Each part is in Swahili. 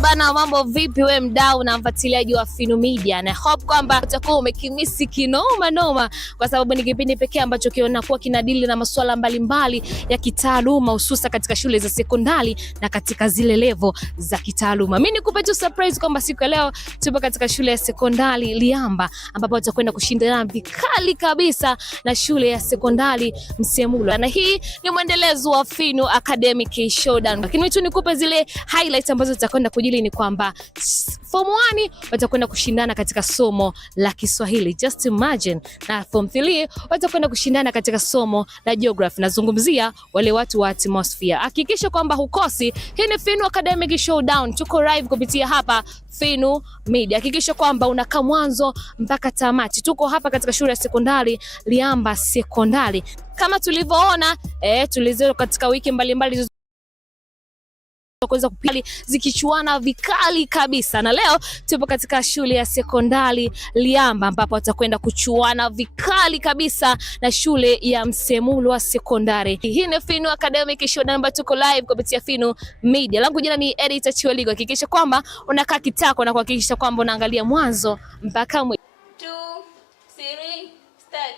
Bana, mambo vipi we mdau na mfuatiliaji wa Phinu Media, na hope kwamba utakuwa umekimisi kinoma noma, kwa sababu ni kipindi pekee ambacho kinakuwa kinadili na masuala mbalimbali ya kitaaluma, hususa katika shule za sekondari na katika zile level za kitaaluma. Mimi nikupe tu surprise kwamba siku ya leo tupo katika shule ya sekondari Liamba, ambapo tutakwenda kushindana vikali kabisa na shule ya sekondari Msemulwa, na hii ni mwendelezo wa Phinu Academic Showdawn. Lakini tu nikupe zile highlights ambazo tutakwenda kujili ni kwamba form 1 watakwenda kushindana katika somo la Kiswahili, just imagine, na form 3 watakwenda kushindana katika somo la geography. Nazungumzia wale watu wa atmosphere. Hakikisha kwamba hukosi. Hii ni Phinu Academic Showdown, tuko live kupitia hapa Phinu Media. Hakikisha kwamba unakaa mwanzo mpaka tamati. Tuko hapa katika shule ya sekondari Liamba Sekondari. Kama tulivyoona tulizo katika wiki mbalimbali kuweza kupili zikichuana vikali kabisa, na leo tupo katika shule ya sekondari Liamba, ambapo watakwenda kuchuana vikali kabisa na shule ya Msemulwa Sekondari. Hii ni Phinu Academic Showdown, ambapo tuko live kupitia Phinu Media. Langu jina ni Editor Chiwaligo. Hakikisha kwamba unakaa kitako na kuhakikisha kwamba unaangalia mwanzo mpaka mwisho. 2 3 start.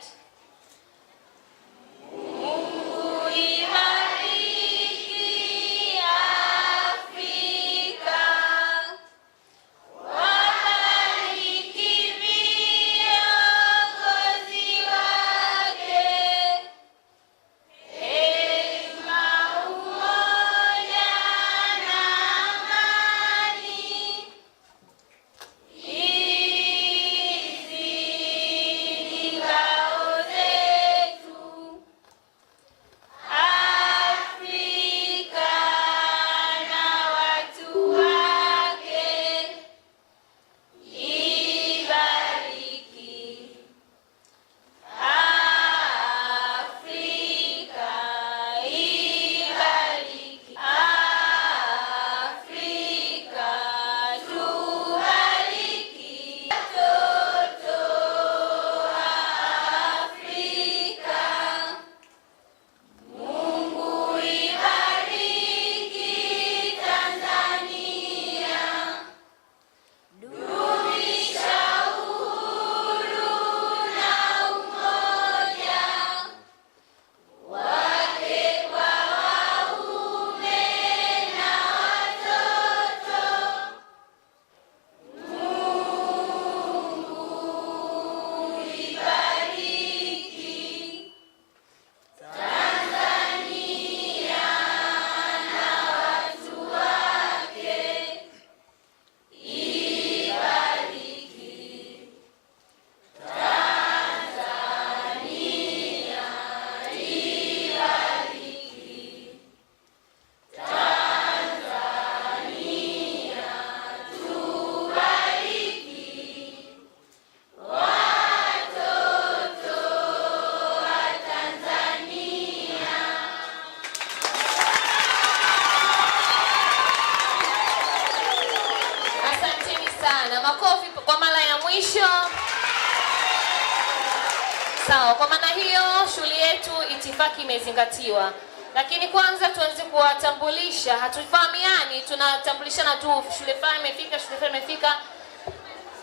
Sawa, kwa maana hiyo shule yetu itifaki imezingatiwa. Lakini kwanza tuanze kuwatambulisha, hatufahamiani, tunatambulishana tu shule fulani imefika, shule fulani imefika.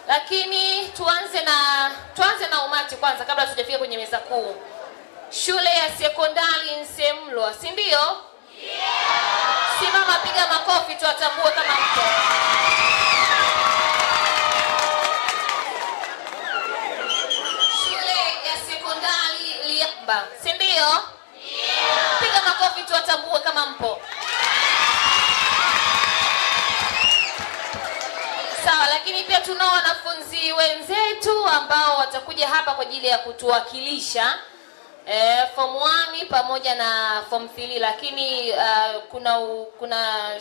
Lakini tuanze na umati kwanza kabla tujafika kwenye meza kuu. Shule ya sekondari Msemulwa, si ndio? Yeah. Simama, piga makofi tuwatambue kama mko. Si ndio? Yeah. Piga makofi tuwatambue kama mpo. Sawa, lakini pia tunao wanafunzi wenzetu ambao watakuja hapa kwa ajili ya kutuwakilisha form 1 pamoja na form 3, lakini kuna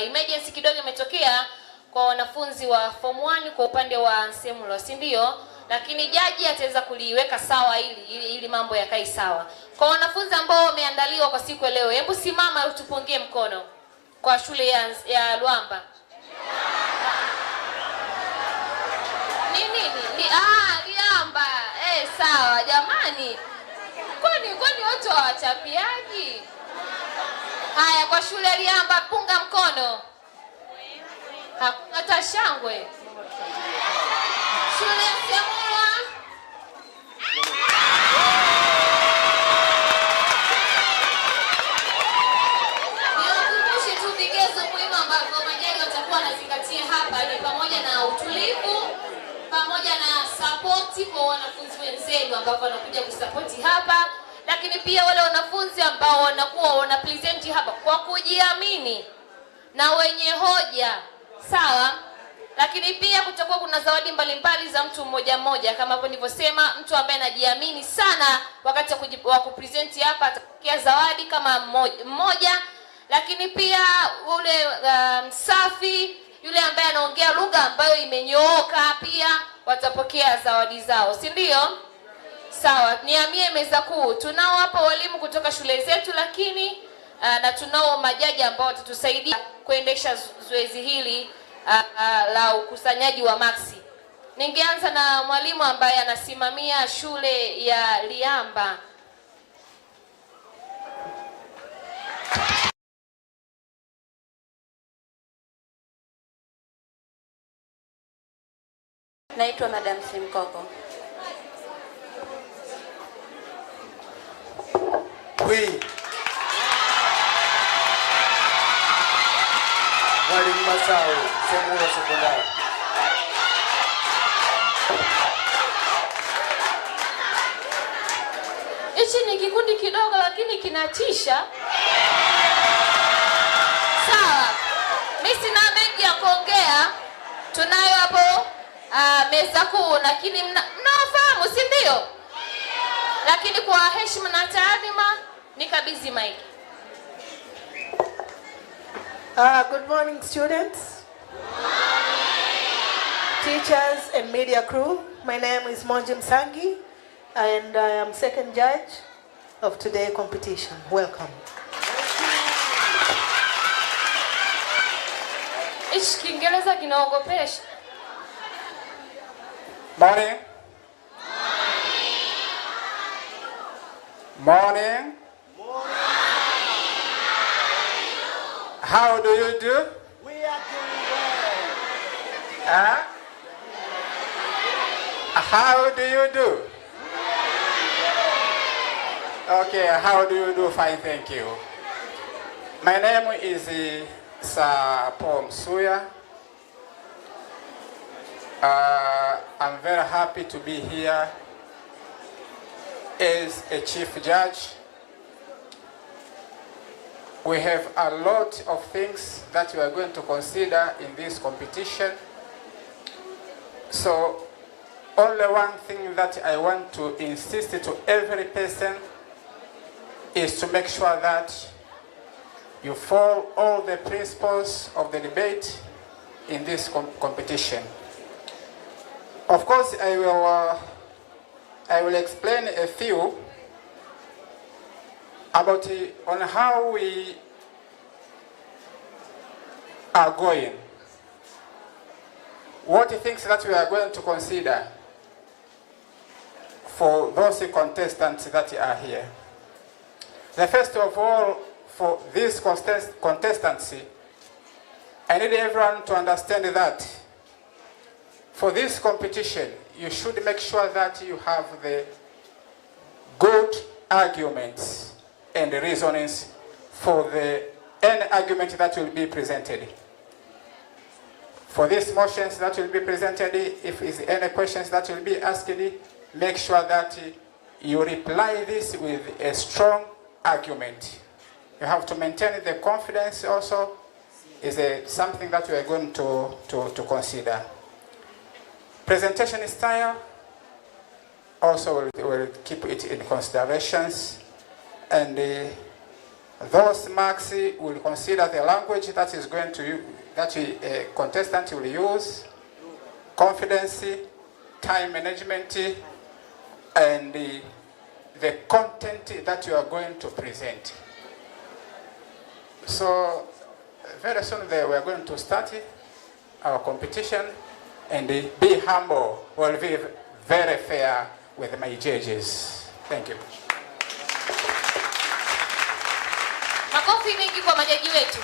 emergency kidogo imetokea kwa wanafunzi wa form 1 kwa upande wa Msemulwa, si ndio? Lakini jaji ataweza kuliweka sawa ili mambo yakae sawa. Kwa wanafunzi ambao wameandaliwa kwa siku ya leo, hebu simama utupungie mkono kwa shule ya Liamba. Liamba. Sawa jamani. Kwani watu hawachapiaji? Haya, kwa shule ya Liamba punga mkono. Hakuna hata shangwe. Shule ya Semula. Nikukumbushe tu vigezo muhimu ambavyo majaji watakuwa wanazingatia hapa ni pamoja na utulivu, pamoja na sapoti kwa wanafunzi wenzenu ambao wanakuja kusapoti hapa, lakini pia wale wanafunzi ambao wanakuwa wanapresent hapa kwa kujiamini na wenye hoja. Sawa? Lakini pia kutakuwa kuna zawadi mbalimbali za mtu mmoja mmoja kama hapo nilivyosema, mtu ambaye anajiamini sana wakati wa kupresent hapa atapokea zawadi kama mmoja, lakini pia ule msafi, yule ambaye anaongea lugha ambayo imenyooka pia watapokea zawadi zao, si ndio? Sawa, niamie meza kuu. Tunao hapa walimu kutoka shule zetu, lakini na tunao majaji ambao watatusaidia kuendesha zoezi hili la ukusanyaji wa maksi. Ningeanza na mwalimu ambaye anasimamia shule ya Liamba. Naitwa Madam Simkoko. Mwalimu Masao, Semula Sekondari. Hichi ni kikundi kidogo lakini kinatisha. Sawa. Mimi sina mengi ya kuongea. Tunayo hapo meza kuu, lakini mnafahamu, si ndio? Lakini kwa heshima na taadhima nikabidhi mic. Good morning, students. Teachers and media crew. My name is Monji Msangi, and I am second judge of today's competition. Welcome. Ishi Kiingereza kinaogopesha. Morning. Morning. How do you do? We are doing well. How do you do? Okay, how do you do? Fine, thank you. My name is Sr.Poul. I'm very happy to be here as a chief judge. We have a lot of things that we are going to consider in this competition. So, only one thing that I want to insist to every person is to make sure that you follow all the principles of the debate in this competition. Of course, I will explain a few about on how we are going. What things that we are going to consider for those contestants that are here. The first of all, for this contestancy, I need everyone to understand that for this competition, you should make sure that you have the good arguments and the reasonings for any argument that will be presented. For these motions that will be presented, if there is any questions that will be asked, make sure that you reply this with a strong argument. You have to maintain the confidence also, is something that we are going to consider. Presentation style, also we'll keep it in considerations. And those marks will consider the language that is going to that a contestant will use, confidence, time management, and the content that you are going to present. So very soon we are going to start our competition, and be humble. We'll be very fair with my judges. Thank you. Makofi mengi kwa majaji wetu.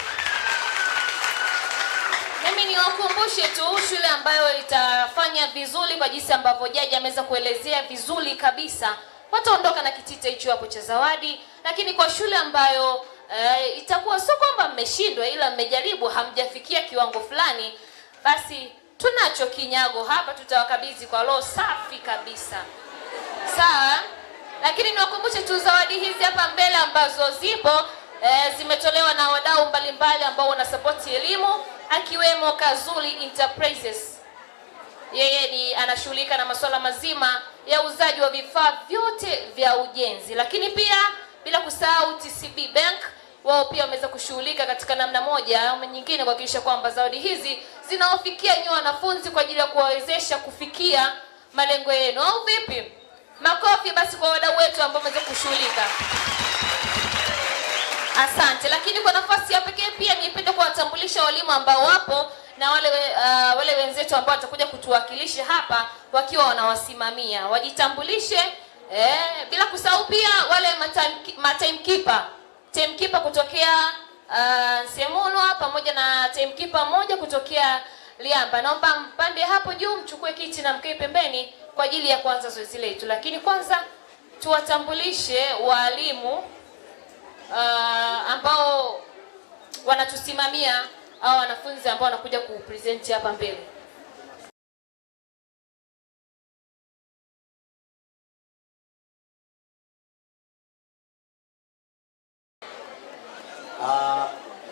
Mimi niwakumbushe tu shule ambayo itafanya vizuri kwa jinsi ambavyo jaji ameweza kuelezea vizuri kabisa, wataondoka na kitita hicho hapo cha zawadi. Lakini kwa shule ambayo itakuwa sio kwamba mmeshindwa, ila mmejaribu, hamjafikia kiwango fulani, basi tunacho kinyago hapa, tutawakabidhi kwa roho safi kabisa. Sawa? Lakini niwakumbushe tu zawadi hizi hapa mbele ambazo zipo zimetolewa na wadau mbalimbali ambao wanasupport elimu, akiwemo Kazuli Enterprises. Yeye ni anashughulika na masuala mazima ya uzaji wa vifaa vyote vya ujenzi. Lakini pia bila kusahau TCB Bank, wao pia wameweza kushughulika katika namna moja au nyingine kuhakikisha kwamba zawadi hizi zinawafikia nyinyi wanafunzi kwa ajili ya kuwawezesha kufikia malengo yenu. Au vipi? Makofi basi kwa wadau wetu ambao wameweza kushughulika. Asante. Lakini kwa nafasi ya pekee pia nipende kuwatambulisha walimu ambao wapo na wale wenzetu ambao watakuja kutuwakilisha hapa wakiwa wanawasimamia. Wajitambulishe bila kusahau pia wale timekeeper kutokea Semulwa pamoja na timekeeper mmoja kutokea Liamba. Naomba mpande hapo juu, mchukue kiti na mkae pembeni kwa ajili ya kuanza zoezi letu. Lakini kwanza tuwatambulishe walimu ambao wanatusimamia au wanafunzi ambao wanakuja kupresent hapa mbele.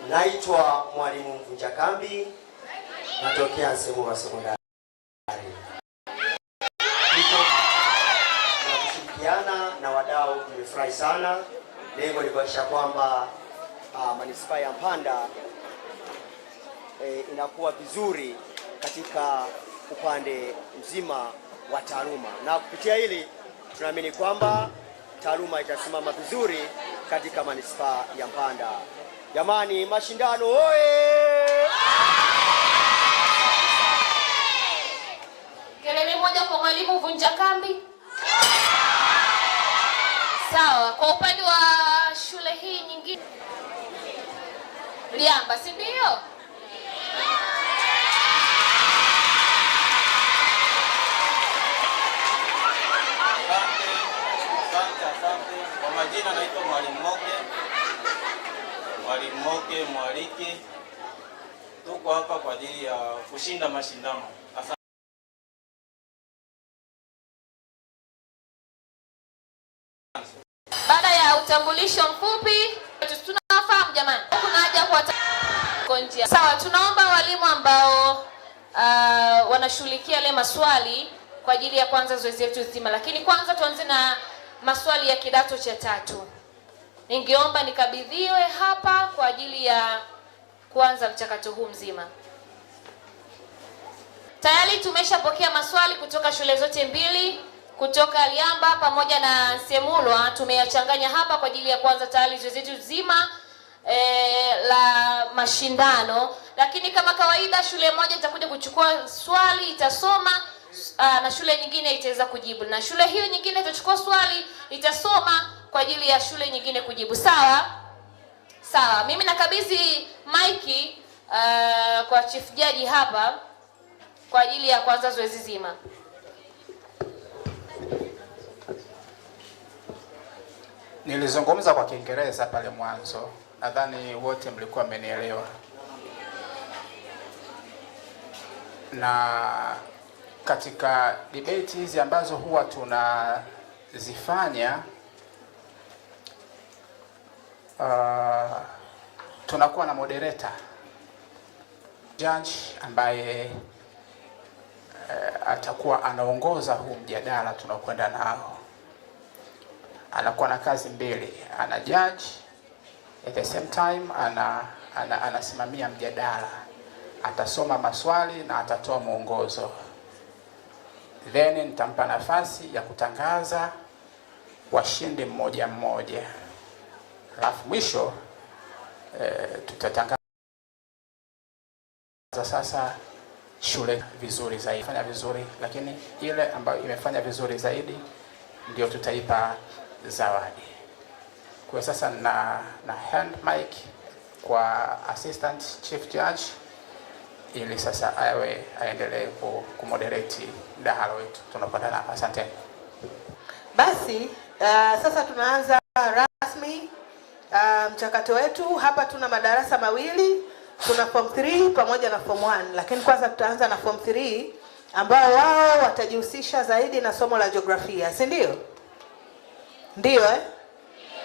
Naitwa Mwalimu Mvunja Kambi, natokea Semulwa Sekondari. Na kushirikiana na wadau tumefurahi sana. Lengo ni kuhakikisha kwamba manispaa ya Mpanda inakuwa vizuri katika upande mzima wa taaluma, na kupitia hili tunaamini kwamba taaluma itasimama vizuri katika manispaa ya Mpanda. Jamani, mashindano oye! Kelele moja kwa Mwalimu Vunja Kambi. Sawa, kwa upande wa shule hii nyingine Liamba, si ndio? Asante. Kwa majina naitwa Mwalimu Moke Mwaliki. Tuko hapa kwa ajili ya kushinda mashindano. Baada ya utambulisho mfupi, tunafahamu jamani, kuna haja kwa konjia. Sawa, tunaomba walimu ambao wanashughulikia yale maswali kwa ajili ya kwanza zoezi letu zima. Lakini kwanza tuanze na maswali ya kidato cha 3. Ningeomba nikabidhiwe hapa kwa ajili ya kuanza mchakato huu mzima. Tayari tumeshapokea maswali kutoka shule zote mbili, kutoka Liamba pamoja na Semulwa. Tumeyachanganya hapa kwa ajili ya kuanza tayari zoezi letu zima la mashindano. Lakini kama kawaida, shule moja itakuja kuchukua swali, itasoma, na shule nyingine itaweza kujibu, na shule hiyo nyingine itachukua swali, itasoma kwa ajili ya shule nyingine kujibu. Sawa? Sawa. Mimi nakabidhi maiki kwa chief jaji hapa kwa ajili ya kuanza zoezi zima. Nilizungumza kwa Kiingereza pale mwanzo. Nadhani wote mlikuwa mmenielewa. Na katika debate hizi ambazo huwa tunazifanya tunakuwa na moderator, judge ambaye atakuwa anaongoza huu mjadala tunaokwenda nao. Anakuwa na kazi mbili, ana judge at the same time anasimamia mjadala, atasoma maswali na atatoa mwongozo. Then nitampa nafasi ya kutangaza washindi mmoja mmoja. Alafu mwisho tutatangaza sasa shule vizuri zaidi, fanya vizuri, lakini ile ambayo imefanya vizuri zaidi ndio tutaipa zawadi. Kwa sasa na hand mic kwa assistant chief judge ili sasa aendelee kumoderate mdahalo wetu. Tunapatana. Asante. Basi sasa tunaanza rasmi mchakato wetu. Hapa tuna madarasa mawili, tuna form 3 pamoja na form 1, lakini kwanza tutaanza na form 3 ambao wao watajihusisha zaidi na somo la jiografia, si ndio? Ndio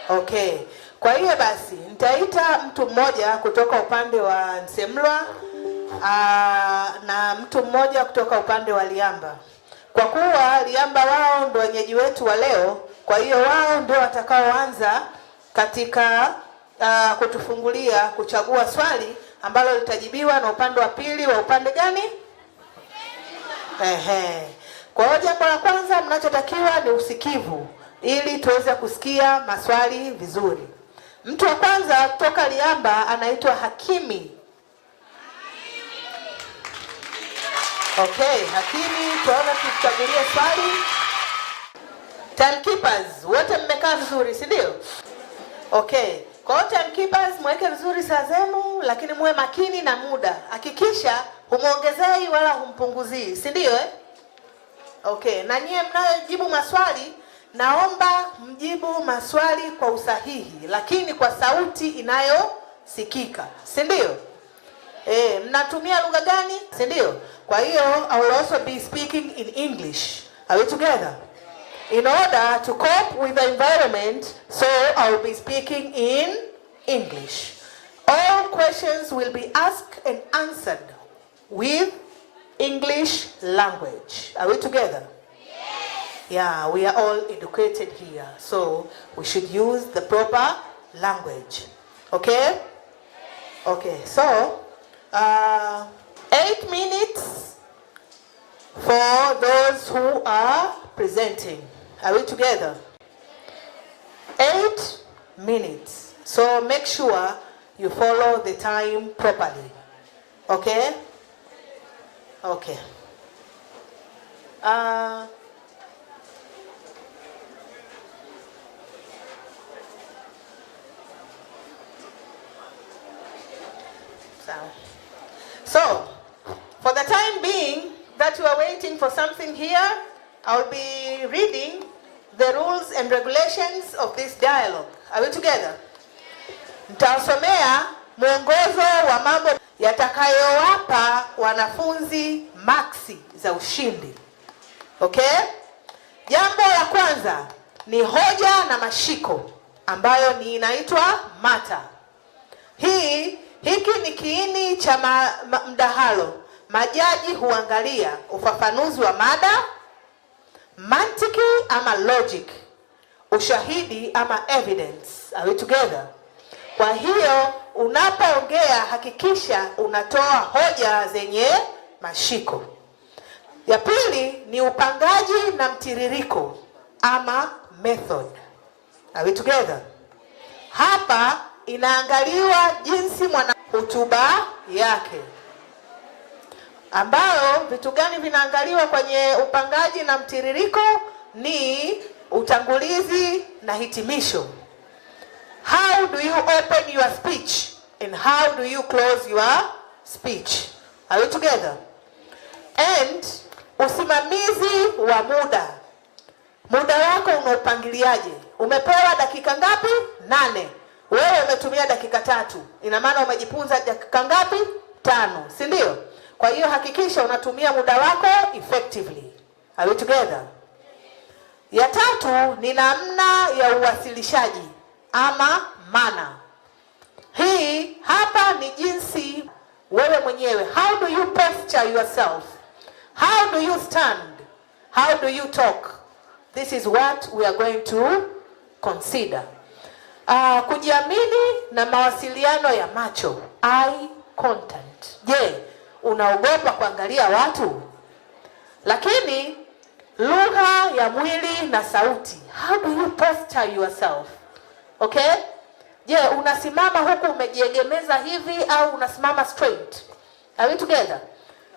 Okay. Kwa hiyo basi nitaita mtu mmoja kutoka upande wa Nsemlwa na mtu mmoja kutoka upande wa Liamba. Kwa kuwa Liamba wao ndio wenyeji wetu wa leo, kwa hiyo wao ndio watakaoanza katika kutufungulia kuchagua swali ambalo litajibiwa na upande wa pili wa upande gani? Kwa hiyo jambo la kwanza mnachotakiwa ni usikivu ili tuweze kusikia maswali vizuri. Mtu wa kwanza kutoka Liamba anaitwa Hakimi. Okay, Hakimi, tunaona tuchagulie swali. Timekeepers, wote mmekaa vizuri, si ndio? Okay. Kwa hiyo timekeepers mweke vizuri saa zenu, lakini muwe makini na muda. Hakikisha humuongezei wala humpunguzii, si ndio Okay, na nyie mnayojibu maswali naomba mjibu maswali kwa usahihi, lakini kwa sauti inayosikika, si ndio? Mnatumia lugha gani? Si ndio? Kwa hiyo I will also be speaking in English. Are we together? In order to cope with the environment, so I will be speaking in English. All questions will be asked and answered with English language. Are we together? Yeah, we are all educated here, so we should use the proper language. Okay? Okay, so 8 minutes for those who are presenting. Are we together? 8 minutes. So make sure you follow the time properly. Okay? Okay. So, for the time being that you are waiting for something here, I'll be reading the rules and regulations of this dialogue. Are we together? Nitasomea mwongozo wa mambo yatakayowapa wanafunzi maksi za ushindi. Okay? Jambo la kwanza ni hoja na mashiko ambayo ni inaitwa mata. Hiki ni kiini cha mdahalo. Majaji huangalia ufafanuzi wa mada, mantiki ama logic, ushahidi ama evidence. Are we together? Kwa hiyo unapoongea hakikisha unatoa hoja zenye mashiko. Ya pili ni upangaji na mtiririko ama method. Are we together? Hapa inaangaliwa jinsi mwana hotuba yake, ambayo vitu gani vinaangaliwa kwenye upangaji na mtiririko ni utangulizi na hitimisho. How do you open your speech and how do you close your speech? Are we together? And usimamizi wa muda. Muda wako unaupangiliaje? Umepewa dakika ngapi? 8. Wewe umetumia dakika 3. Ina maana umejipunza dakika ngapi? 5, si ndio? Kwa hiyo hakikisha unatumia muda wako effectively. Are we together? Ya 3 ni namna ya uwasilishaji ama mana. Hii hapa ni jinsi wewe mwenyewe. How do you posture yourself? How do you stand? How do you talk? This is what we are going to consider. Kujiamini na mawasiliano ya macho, eye contact. Je, unaogopa kuangalia watu? Lakini lugha ya mwili na sauti. How do you posture yourself? Okay? Je, unasimama huku umejiegemeza hivi au unasimama straight? Are we together?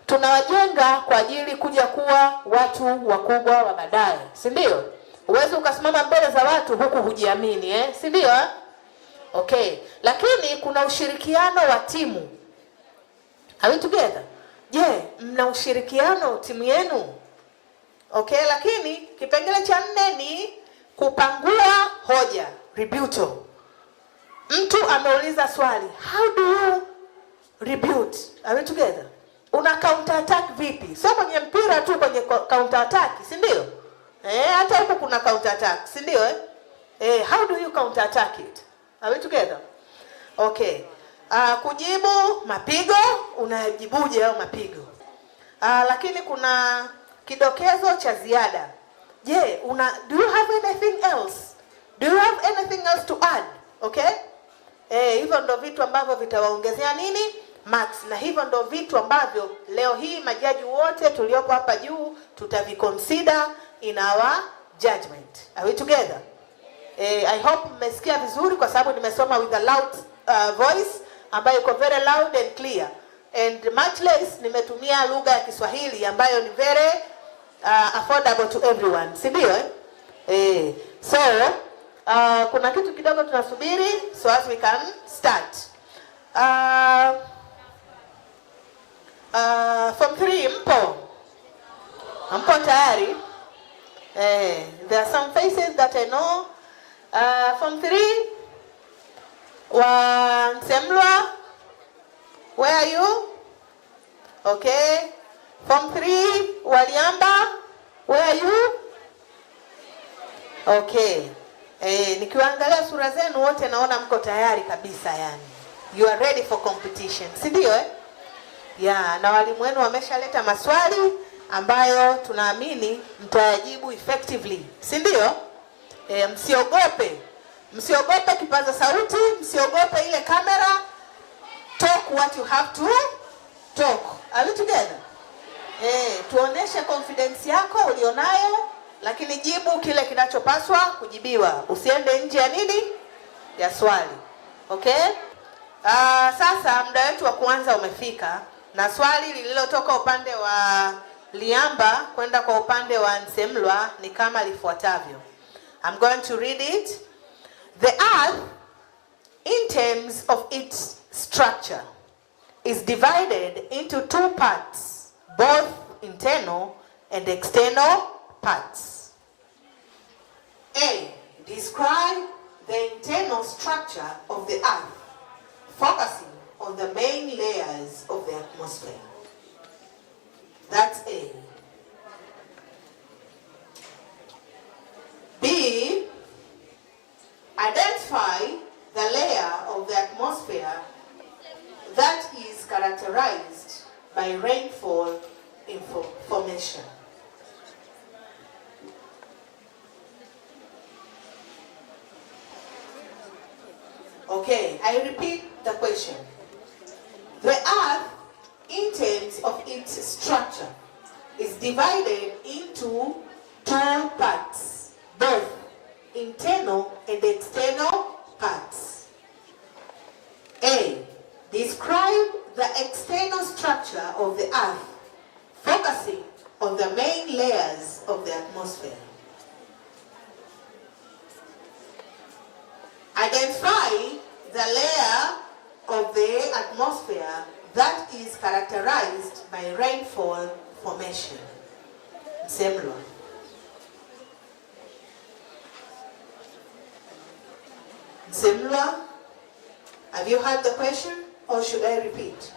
Tunawajenga kwa ajili kuja kuwa watu wakubwa wa baadaye, si ndio? Uweze ukasimama mbele za watu huku hujiamini, si ndio? Okay. Lakini kuna ushirikiano wa timu. Are we together? Je, mna ushirikiano timu yenu? Okay, lakini kipengele cha 4 ni kupangua hoja, rebuttal. Mtu ameuliza swali, how do you rebut? Are we together? Una counter attack vipi? Sio kwenye mpira tu, kwenye counter attack, si ndio? Hata huko kuna counter attack, si ndio how do you counter attack it? Are we together? Okay. Kujibu mapigo, unajibuje au mapigo? Lakini kuna kidokezo cha ziada. Je, do you have anything else? Do you have anything else to add? Okay? Hivyo ndo vitu ambavyo vitawaongezea nini? Max. Na hivyo ndo vitu ambavyo leo hii majaji wote tuliopo hapa juu tutaviconsider in our judgment. Are we together? I hope mmesikia vizuri kwa sababu nimesoma with a loud voice ambayo iko very loud and clear. And much less nimetumia lugha ya Kiswahili ambayo ni very affordable to everyone. Si ndio? So, kuna kitu kidogo tunasubiri so as we can start. Form 3 mpo tayari? There are some faces that I know. Form 3 wa Nsemlwa, where are you? Okay. Form 3 Waliamba, where are you? Okay. Nikiwaangalia sura zenu wote naona mko tayari kabisa yani. You are ready for competition. Si ndio Yeah, na walimu wenu wameshaleta maswali ambayo tunaamini mtayajibu effectively. Si ndio? Msiogope. Msiogope kipaza sauti, msiogope ile kamera. Talk what you have to talk. Are we together? Tuoneshe confidence yako ulionayo, lakini jibu kile kinachopaswa kujibiwa. Usiende nje ya nini? Ya swali. Okay? Sasa muda wetu wa kuanza umefika na swali lililotoka upande wa Liamba kwenda kwa upande wa Nsemlwa ni kama lifuatavyo. I'm going to read it. The earth, in terms of its structure, is divided into 2 parts, both internal and external parts. A. Describe the internal structure of the earth, focusing on the main layers of the atmosphere. That's A. B. Identify the layer of the atmosphere that is characterized by rainfall formation. Okay, I repeat the question. The earth, in terms of its structure, is divided into 2 parts, both internal and external parts. A. Describe the external structure of the earth, focusing on the main layers of the atmosphere. Identify the layer of the atmosphere that is characterized by rainfall formation. Nsemlwa. Nsemlwa, have you heard the question or should I repeat?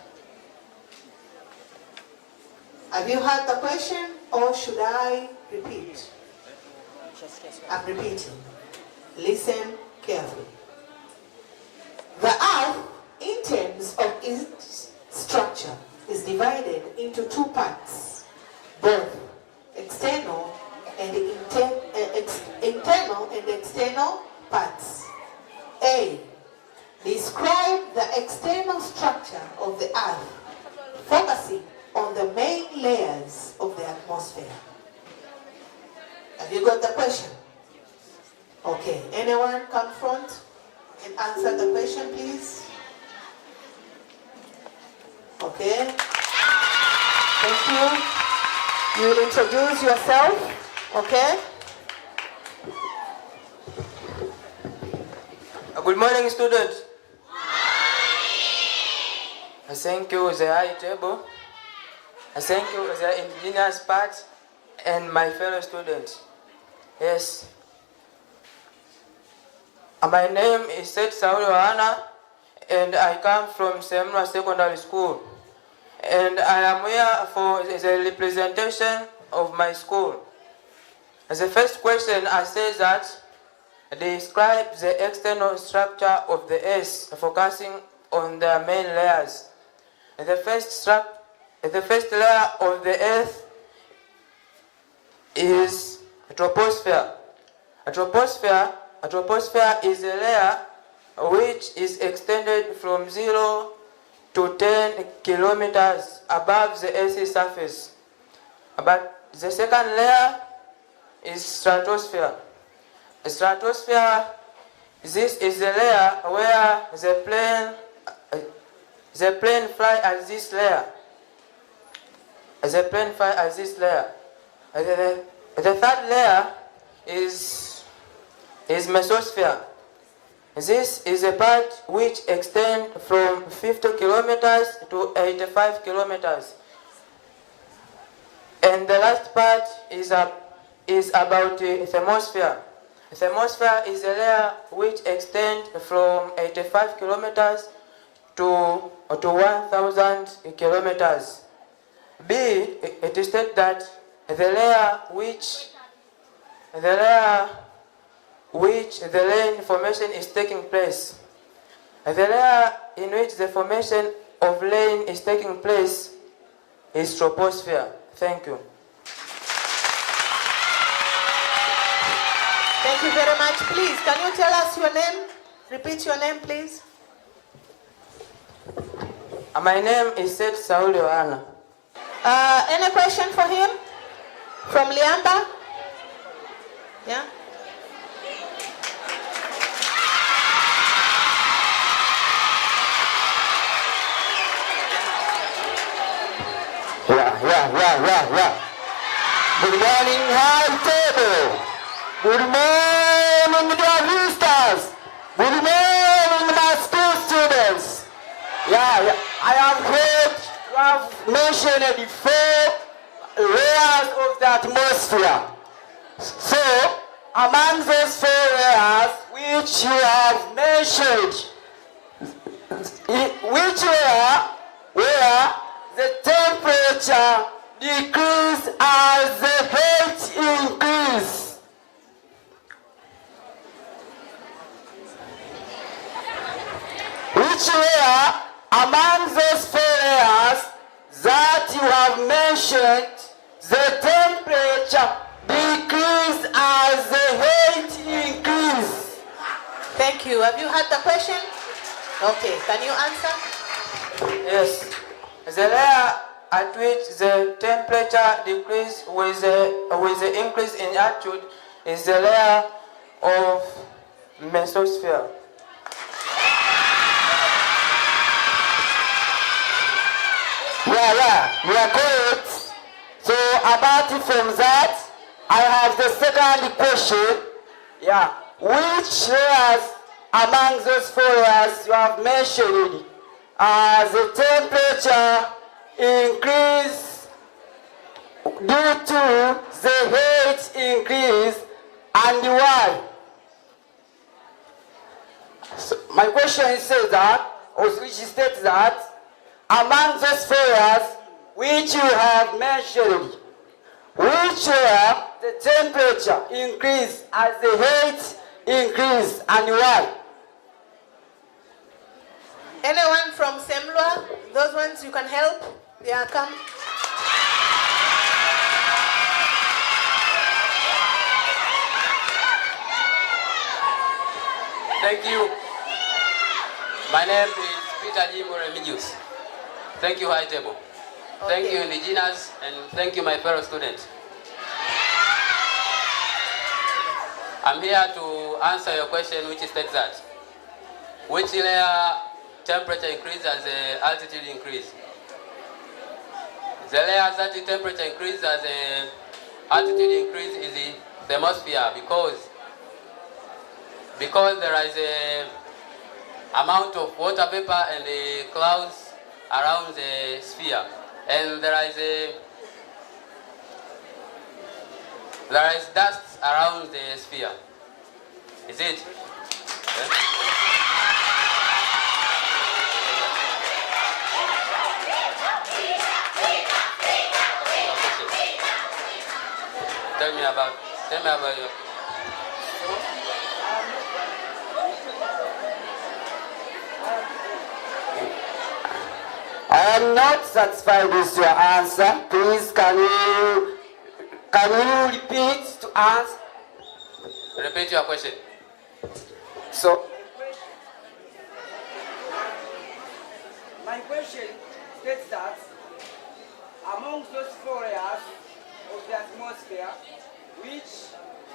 Have you heard the question or should I repeat? I'm repeating. Listen carefully. The earth, in terms of its structure, is divided into 2 parts, both internal and external parts. A. Describe the external structure of the earth, focusing on the main layers of the atmosphere. Have you got the question? Okay, anyone come front and answer the question, please? Okay. Thank you. You will introduce yourself, okay? Good morning, students. Thank you, the high table. Thank you, the engineer's part and my fellow students. Yes. My name is Sr.Poul and I come from Semra Secondary School. And I am here for the representation of my school. The first question I say that describe the external structure of the earth, focusing on the main layers. The first layer of the earth is a troposphere. A troposphere is a layer which is extended from 0 to 10 kilometers above the Earth's surface. But the second layer is stratosphere. The stratosphere, this is the layer where the plane fly at this layer. The third layer is mesosphere. This is a part which extends from 50 kilometers to 85 kilometers. And the last part is about the thermosphere. The thermosphere is a layer which extends from 85 kilometers to 1,000 kilometers. B, it is stated that the layer which the land formation is taking place. The layer in which the formation of land is taking place is troposphere. Thank you. Thank you very much. Please, can you tell us your name? Repeat your name, please. My name is Sr.Poul. Any question for him? From Liamba? Yeah? Yeah. Good morning, high table. Good morning, dear visitors. Good morning, my school students. Yeah, I have heard you have mentioned the 4 layers of the atmosphere. So, among those 4 layers which you have mentioned, which where the temperature decrease as the heat increase. Which layer among those 4 layers that you have mentioned, the temperature decrease as the heat increase? Thank you. Have you had the question? Okay, can you answer? Yes. The layer at which the temperature decreases with the increase in altitude is the layer of mesosphere. Yeah, you are correct. So apart from that, I have the second question. Yeah, which layers among those 4 layers you have mentioned the temperature increase due to the heat increase, and why? So my question says that, or which states that, among those 4 layers which you have mentioned, which layer the temperature increase as the heat increase, and why? Anyone from Semlwa? Those ones you can help? They are come. Thank you. My name is Peter. Thank you, High Table. Okay. Thank you, indigenous, and thank you, my fellow students. I'm here to answer your question, which states that which layer temperature increase as the altitude increase. The layers that the temperature increase as the altitude increase is the thermosphere, because there is a amount of water vapor and the clouds around the sphere. and there is dust around the sphere. Is it? Yeah. Tell me about your. I am not satisfied with your answer. Please, can you repeat to answer? Repeat your question. So, my question states that among those 4 layers of the atmosphere, which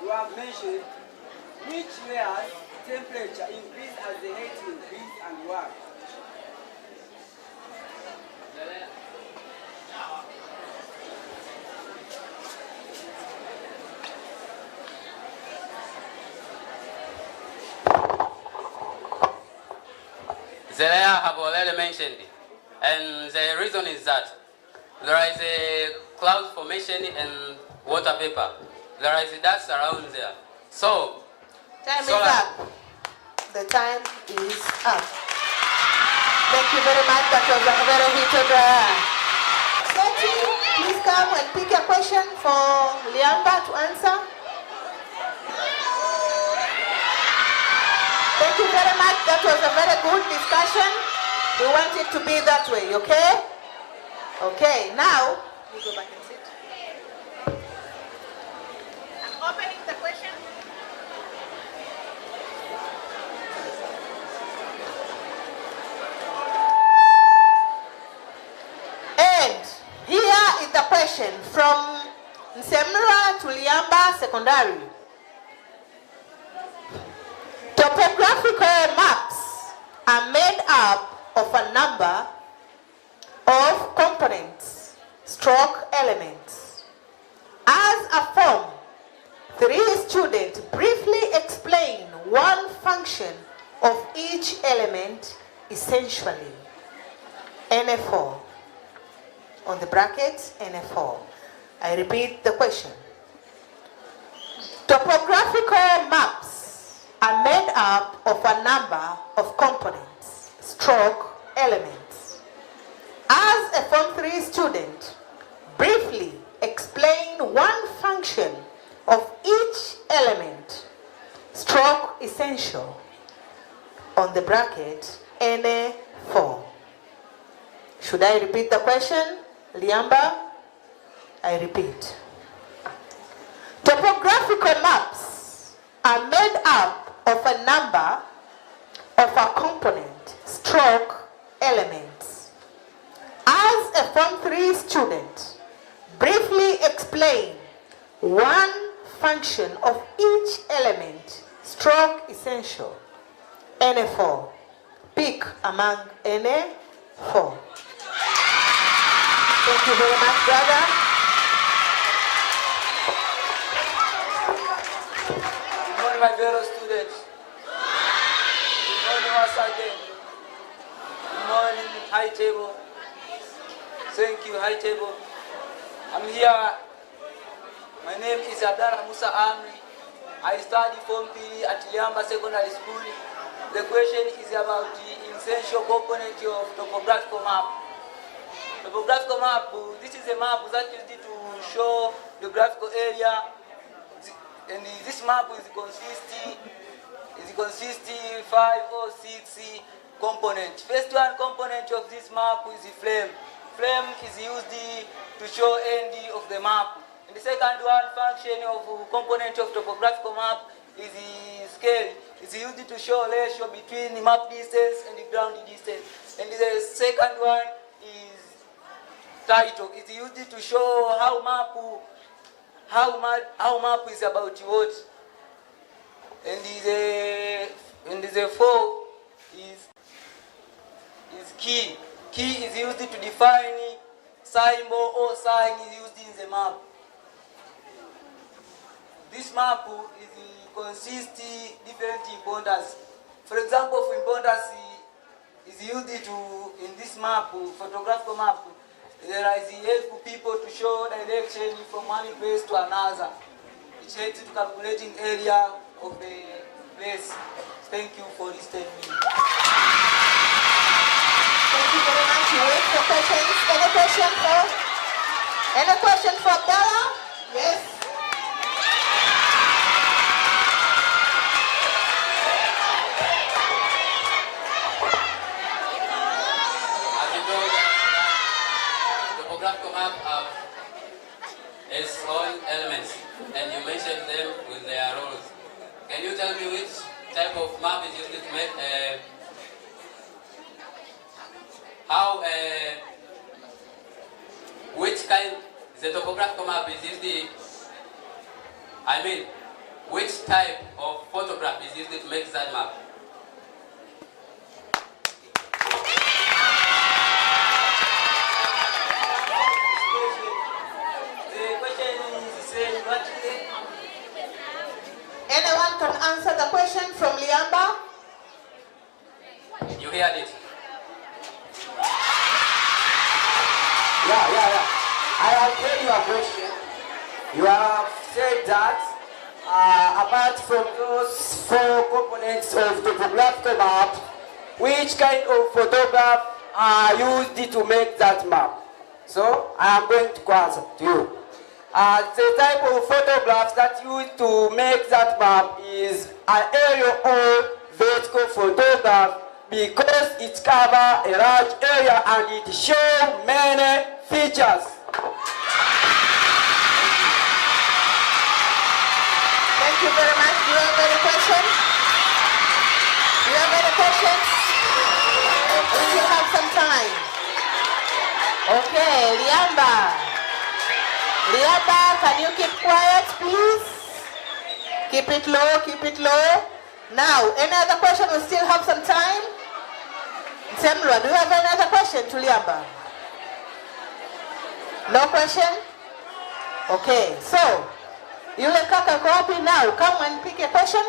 you have mentioned, which layers temperature increase as the height increase and why? The layer I have already mentioned, and the reason is that there is a cloud formation and water vapor. There is dust around there. So, time is up. The time is up. Thank you very much. That was a very heated. Seti, please come and pick a question for Liamba to answer. Thank you very much. That was a very good discussion. We want it to be that way, okay? Okay, now, you go back and sit. I'm opening the question. And here is the question from Nsemra to Liamba Secondary. Topographical maps are made up of a number of components, stroke elements. As a form, 3 students briefly explain one function of each element, essentially. NF4. On the bracket, NF4. I repeat the question. Topographical maps are made up of a number of components, stroke elements. As a Form 3 student, briefly explain one function of each element, stroke essential. On the bracket, NA4. Should I repeat the question, Liamba? I repeat. Topographical maps are made up of a number of a component, stroke elements. As a Form 3 student, briefly explain one function of each element, stroke essential. NA4. Pick among NA4. Thank you very much, brother. Good morning, my fellow students. Good morning once again. Good morning, high table. Thank you, high table. I'm here. My name is Abdallah Musa Amri. I study Form 3 at Liamba Secondary School. The question is about the essential component of topographical map. Topographical map, this is a map that is used to show the graphical area, and this map is consisting 5 or 6 components. First one component of this map is the flame. Flame is used to show end of the map. And the second one function of component of topographical map is the scale. It's used to show ratio between the map distance and the ground distance. And the second one is title. It's used to show how map is about what. And the 4 is key. Key is used to define symbol or sign is used in the map. This map consists different importance. For example, for importance is used to in this map, photographical map. there is help people to show direction from one place to another. It helps to calculating area of the place. Thank you for listening. Thank you very much. You wait for questions. Any question for Abdallah? Yes. As you know, the topographical map have its own elements, and you mentioned them with their roles. Can you tell me which type of map is used to make which kind the topographical map is used which type of photograph is used to make that map? The question is saying what is it? Anyone can answer the question from Liamba? You heard it. Yeah. I have heard your question. You have said that apart from those 4 components of the topographical map, which kind of photograph are used to make that map? So I am going to answer to you. The type of photographs that used to make that map is an aerial or vertical photograph because it covers a large area and it shows many features. Thank you very much. Do you have any questions? We still have some time. Okay, Liamba, can you keep quiet, please? Keep it low. Now, any other question? We still have some time. Semlwa, do you have any other question to Liamba? No question? Okay, so, yule kaka ko wapi now? Come and pick a question.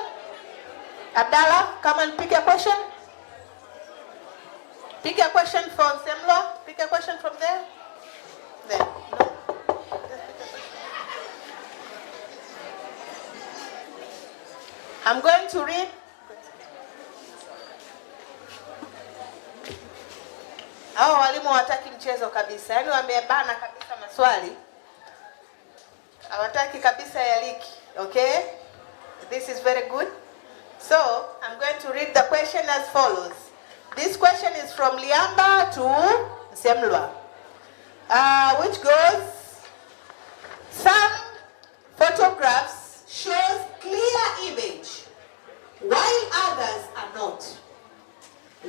Abdallah, come and pick a question. Pick a question from Semlwa. Pick a question from there. There. No? I'm going to read. Hao walimu hawataki mchezo kabisa. Yaani wamebana kabisa maswali. Hawataki kabisa ya liki. Okay? This is very good. So, I'm going to read the question as follows. This question is from Liamba to Semlwa. Which goes, some photographs shows clear image, while others are not.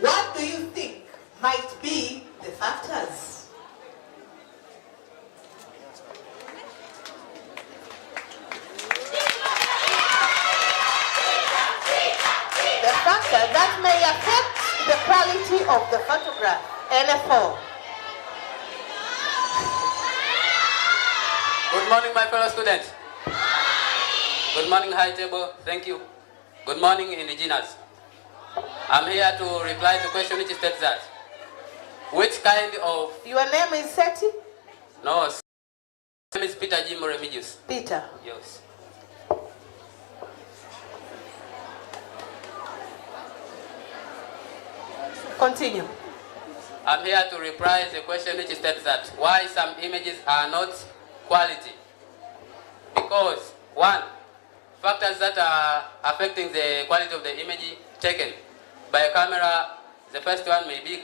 What do you think might be the factors? The factor that may affect the quality of the photograph. NF4. Good morning, my fellow students. Good morning, high table. Thank you. Good morning, indigenous. I'm here to reply to the question which states that. Which kind of... Your name is Seti? No, my name is Peter Jim Remigius. Peter. Yes. Continue. I'm here to reply the question which states that why some images are not quality. Because, one, factors that are affecting the quality of the image taken by a camera, the first one may be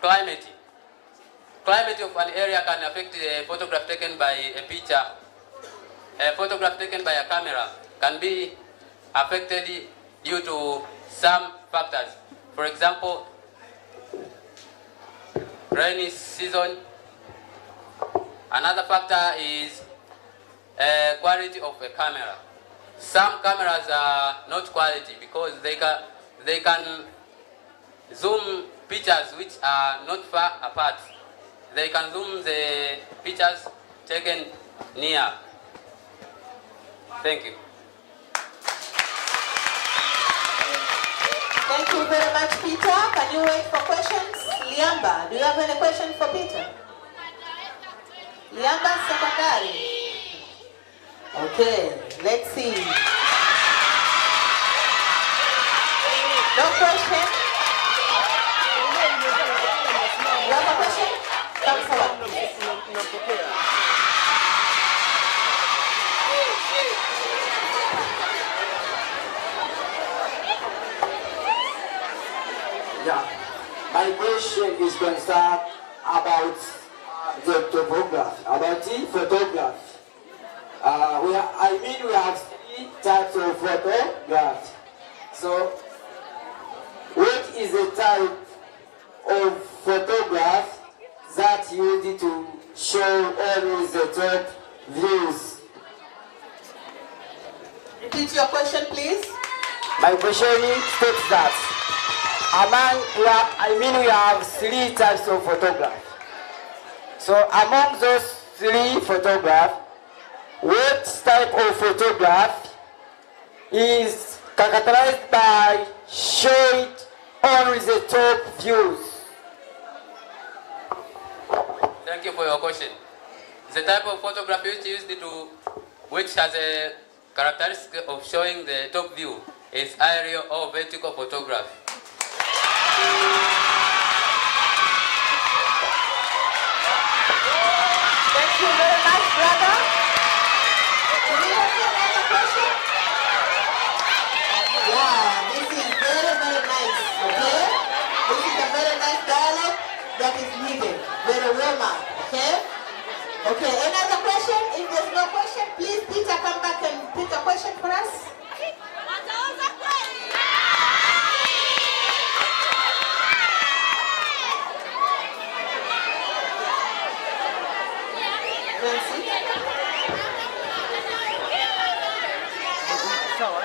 climate. Climate of an area can affect the photograph taken by a picture. A photograph taken by a camera can be affected due to some factors. For example, rainy season. Another factor is quality of a camera. Some cameras are not quality because they can zoom pictures which are not far apart. They can zoom the pictures taken near. Thank you. Thank you very much, Peter. Can you wait for questions? Liamba, do you have any question for Peter? Yanga Secondary. Okay, let's see. No question? You have a question? Come forward. Yeah, my question is concerned about the topography, about the photography. We have 3 types of photography. So, what is the type of photograph that you need to show always the top views? Repeat your question, please. My question states that we have 3 types of photograph. So among those 3 photographs, what type of photograph is characterized by showing only the top views? Thank you for your question. The type of photography which has a characteristic of showing the top view is aerial or vertical photography. Thank you very much, brother. Do you have another question? Yeah, this is very, very nice, okay? This is a very nice dialogue that is needed. Very well, ma'am, okay? Okay, another question? If there's no question, please, Peter, come back and pick a question for us.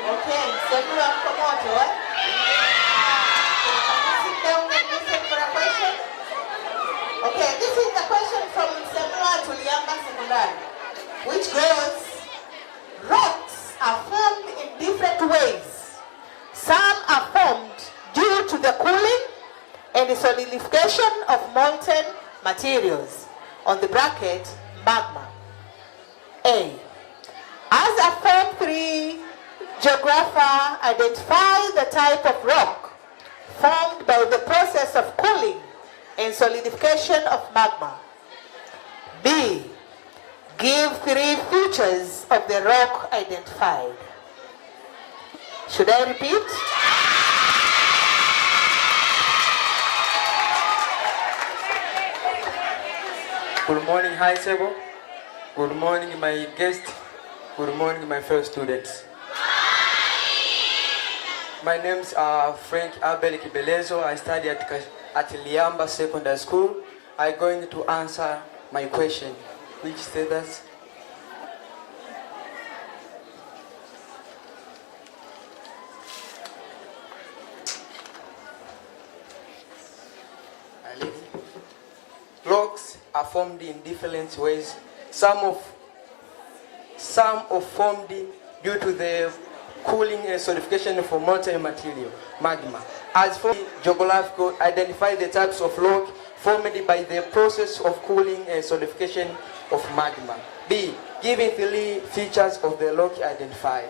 Okay, Semula Komoto, eh? Can you sit down and listen for a question? Okay, this is the question from Semula to Yanga Secondary, which goes, rocks are formed in different ways. Some are formed due to the cooling and the solidification of molten materials, on the bracket, magma. A. As a Form 3 geographer, identify the type of rock formed by the process of cooling and solidification of magma. B. Give 3 features of the rock identified. Should I repeat? Good morning, high table. Good morning, my guest. Good morning, my fellow students. My name's Frank Abel Kibelezo. I study at Liamba Secondary School. I'm going to answer my question, which states rocks are formed in different ways. Some are formed due to the cooling and solidification of molten material, magma. As for geographical, identify the types of rock formed by the process of cooling and solidification of magma. B. Giving 3 features of the rock identified.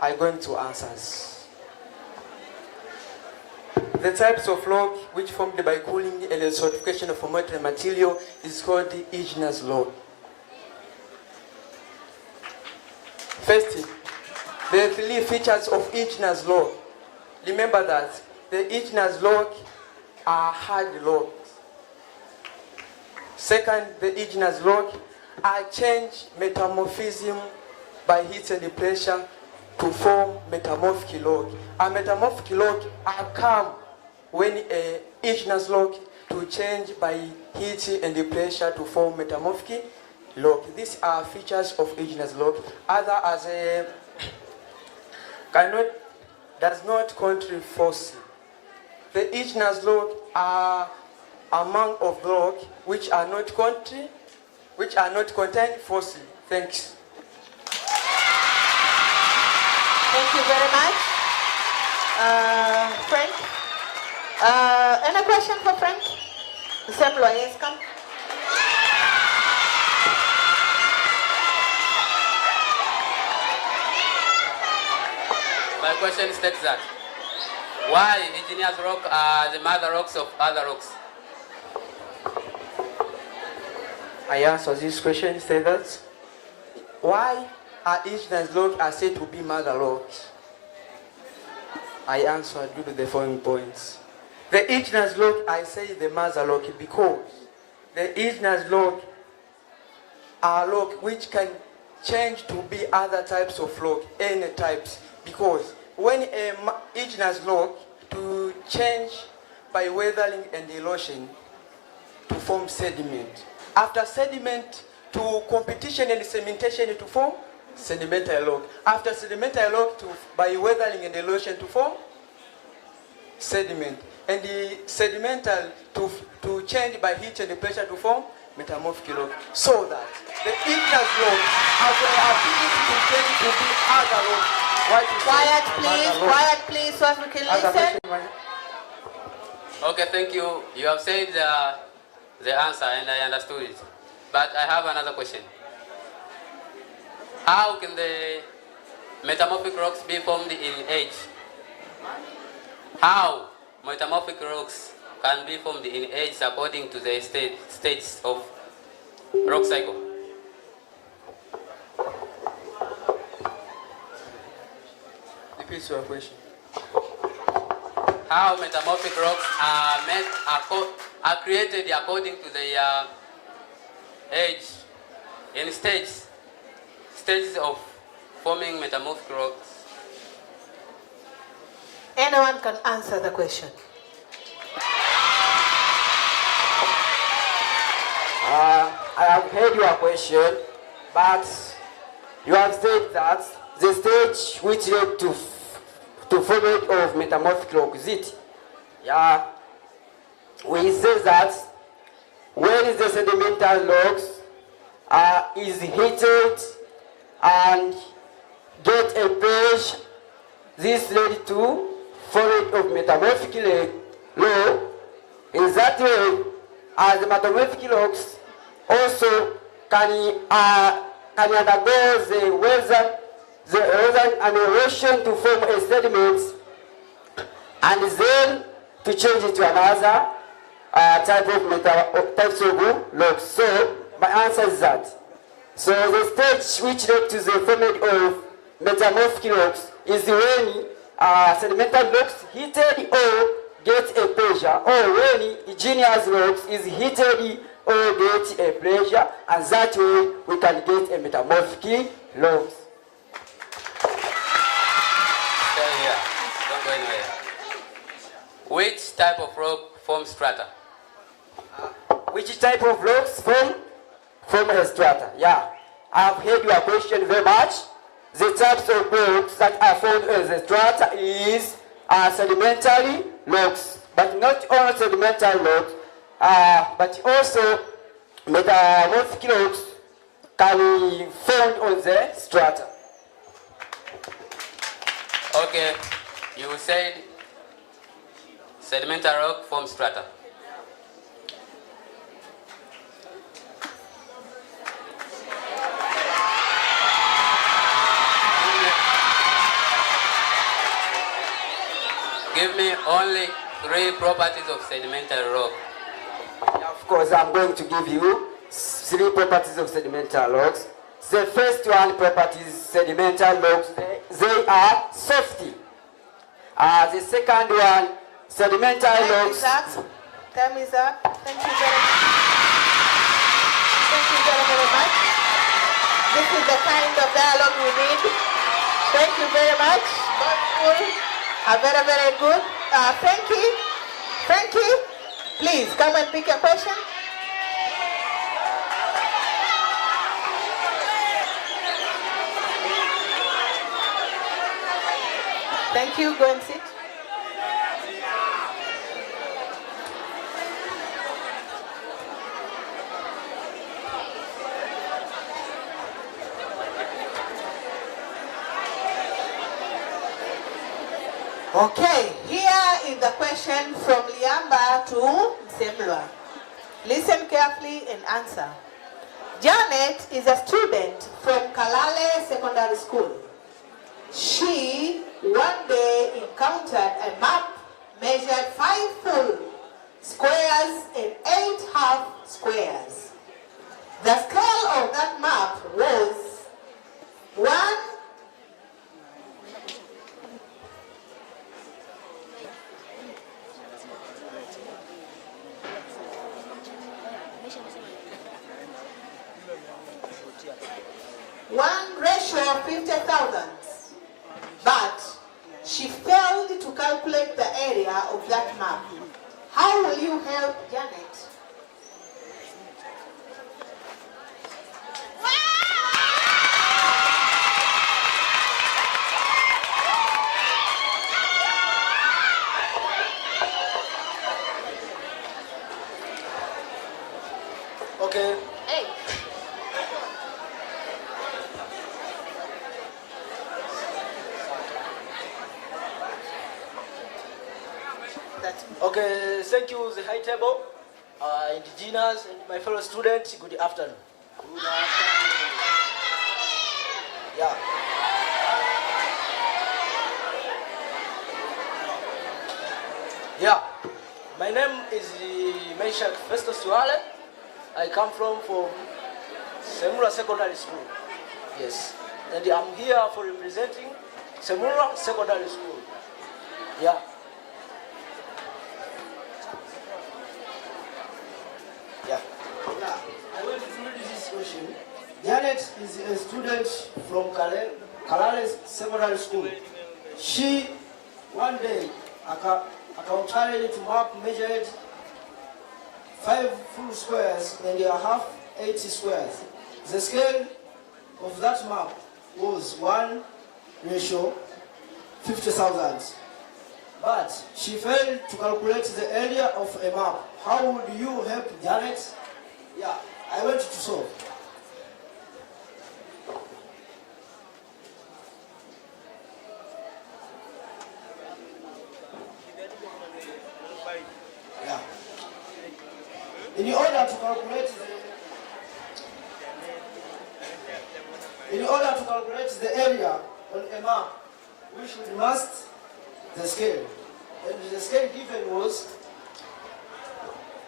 I'm going to answers. The types of rock which formed by cooling and the solidification of molten material is called the igneous rock. First, the 3 features of igneous rock. Remember that the igneous rock are hard rocks. Second, the igneous rock are change metamorphism by heat and pressure to form metamorphic rock. A metamorphic rock are come when a igneous rock to change by heat and pressure to form metamorphic rock. These are features of igneous rock. Other as a does not contribute fossil. The igneous rock are among of rock which are not contain fossil. Thanks. Thank you very much, Frank. Any question for Frank? The same lawyers come. question states that why indigenous rock are the mother rocks of other rocks? I answer this question, say that why are indigenous rocks are said to be mother rocks? I answer due to the following points. The indigenous rock, I say the mother rock because the indigenous rock are rock which can change to be other types of rock, any types, because when a indigenous rock to change by weathering and erosion to form sediment. After sediment to competition and cementation to form sedimentary rock. After sedimentary rock to by weathering and erosion to form sediment. And the sedimental to change by heat and pressure to form metamorphic rock. So that the indigenous rock has the ability to change to be other rock. Quiet please, so as we can listen. Okay, thank you. You have said the answer and I understood it. But I have another question. How can the metamorphic rocks be formed in age? How metamorphic rocks can be formed in age according to the stages of rock cycle? Repeat your question. How metamorphic rocks are created according to their age in stages of forming metamorphic rocks. Anyone can answer the question. I have heard your question, but you have said that the stage which led to formation of metamorphic rock is it? Yeah. We say that when the sedimental rocks is heated and get a pH, this led to formation of metamorphic rock. In that way, as the metamorphic rocks also can undergo the weather and erosion to form a sediment, and then to change it to another types of rocks. So my answer is that. So the stage which led to the formation of metamorphic rocks is when sedimental rocks heated or get a pressure, or when igneous rocks is heated or get a pressure, and that way we can get a metamorphic rocks. Stay here. Don't go anywhere. Which type of rock forms strata? Which type of rocks form a strata? Yeah, I've heard your question very much. The types of rocks that are formed as a strata is sedimentary rocks, but not only sedimentary rocks, but also metamorphic rocks can be found on the strata. Okay, you said sedimentary rock forms strata. Give me only 3 properties of sedimentary rock. Of course, I'm going to give you 3 properties of sedimentary rocks. The first one property is sedimentary rocks. They are softy. The second one, sedimentary rocks. Time is up. Thank you very much. Thank you very, very much. This is the kind of dialogue we need. Thank you very much. Very, very good. Frankie, please come and pick your question. Thank you. Go and sit. Okay, here is the question from Liamba to Semlwa. Listen carefully and answer. Janet is a student from Kalale Secondary School. She one day encountered a map measured 5 full squares and 8 half squares. The scale of that map was 1 ratio of 50,000, but she failed to calculate the area of that map. How will you help Janet? Okay. Hey. Okay, thank you, the high table, indigenous, and my fellow students. Good afternoon. Good afternoon. Yeah. Yeah. My name is Meshach Festus Wale. I come from Semura Secondary School. Yes. And I'm here for representing Semura Secondary School. Yeah. I want to read this question. Janet is a student from Kalale's Secondary School. She, one day, accounted to map measured 5 full squares and a half 80 squares. The scale of that map was 1 ratio 50,000. But she failed to calculate the area of a map. How would you help Janet? Yeah, I want you to solve. Yeah. In order to calculate the area on a map, we should mask the scale. And the scale given was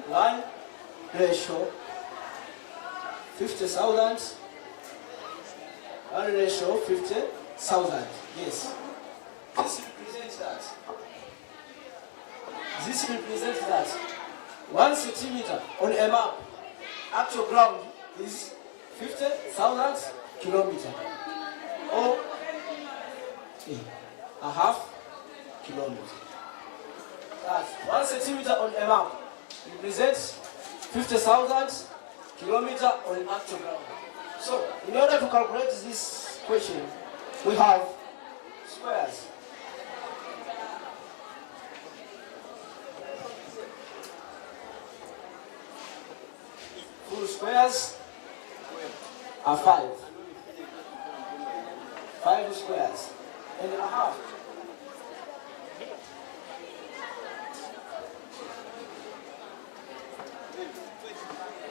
1 ratio 50,000. 1 ratio 50,000. Yes. This represents that 1 centimeter on a map, actual ground is 50,000 kilometers, or a half kilometer. That's 1 centimeter on a map represents 50,000 kilometers on actual ground. So, in order to calculate this question, we have squares. Full squares are 5. 5 squares and a half.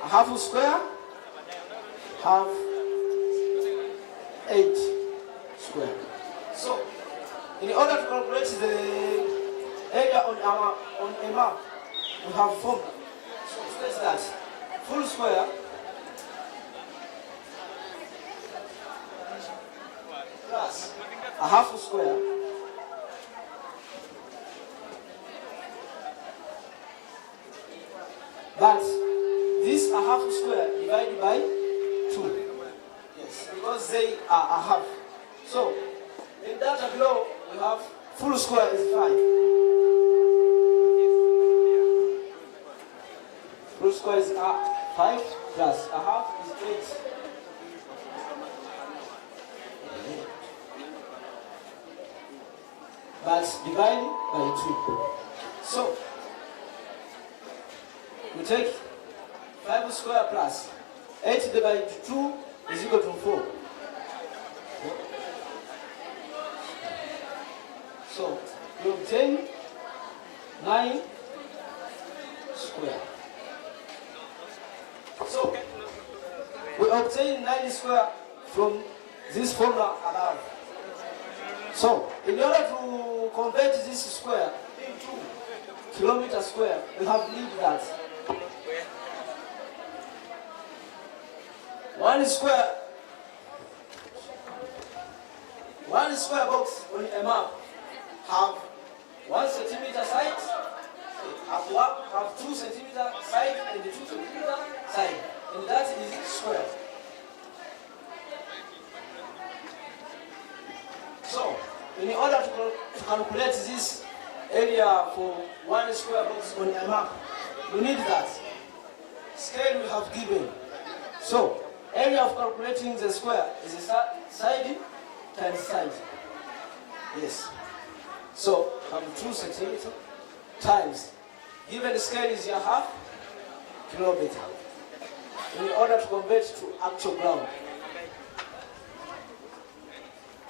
A half square have 8 square. So, in order to calculate the area on a map, we have formula. So, it says that full square plus a half square but this a half square divided by 2. Yes, because they are a half. So, in data below, we have full square is 5. Full square is 5 plus a half is 8. But divided by 2. So, we take 5 square plus 8 divided by 2 is equal to 4. So, we obtain 9 square. So, we obtain 9 square from this formula above. So, in order to convert this square into kilometer square, we have need that one square box on a map have 1 centimeter side, have 2 centimeter side and 2 centimeter side, and that is square. So, in order to calculate this area for 1 square box on a map, we need that scale we have given. So, area of calculating the square is a side times side. Yes. So, have 2 centimeters times, given the scale is a half kilometer. In order to convert to actual ground,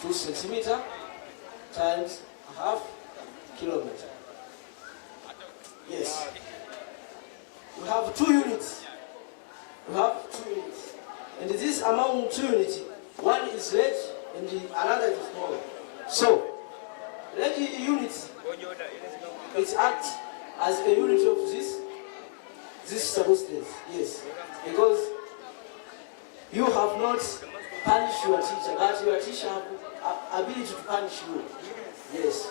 2 centimeters times a half kilometer. Yes. We have 2 units. We have 2 units. And this among 2 units, one is red and another is small. So, red unit, it acts as a unit of this substance. Yes. Because you have not punished your teacher, but your teacher have ability to punish you. Yes.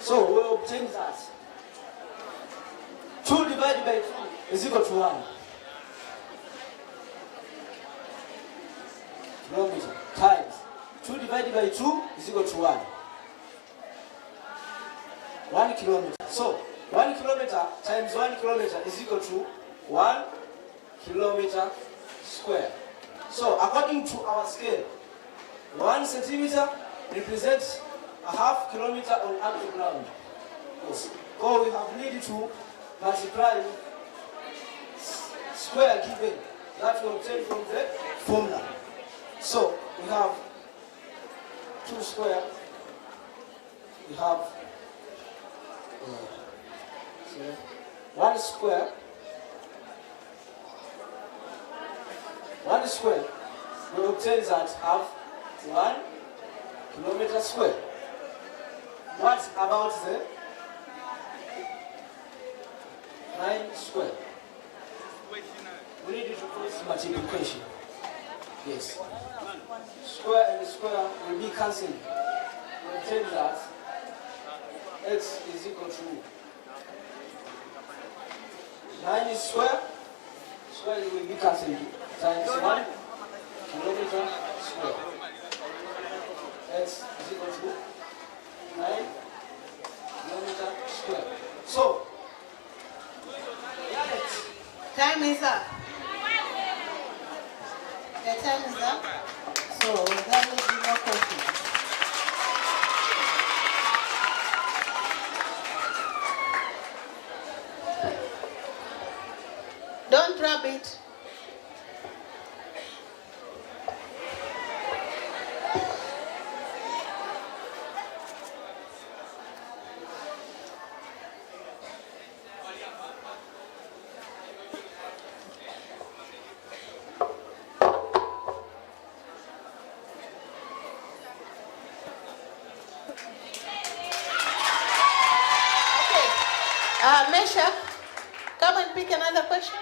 So we obtain that 2 divided by 2 is equal to 1 kilometer times 2 divided by 2 is equal to 1 kilometer. So 1 kilometer times 1 kilometer is equal to 1 kilometer square. So according to our scale, 1 centimeter represents a half kilometer on actual ground. Yes. So we have needed to multiply square given that we obtain from the formula. So we have 2 square. We have 1 square. 1 square. We obtain that have 1 kilometer square. What about the 9 square? We need to put multiplication. Yes. Square and square will be cancelled. We obtain that x is equal to 9 square. Square will be cancelled times 1 kilometer square. X is equal to 9 kilometer square. So, Time is up. The time is up. So there will be no questions. Don't drop it. Mesha, come and pick another question.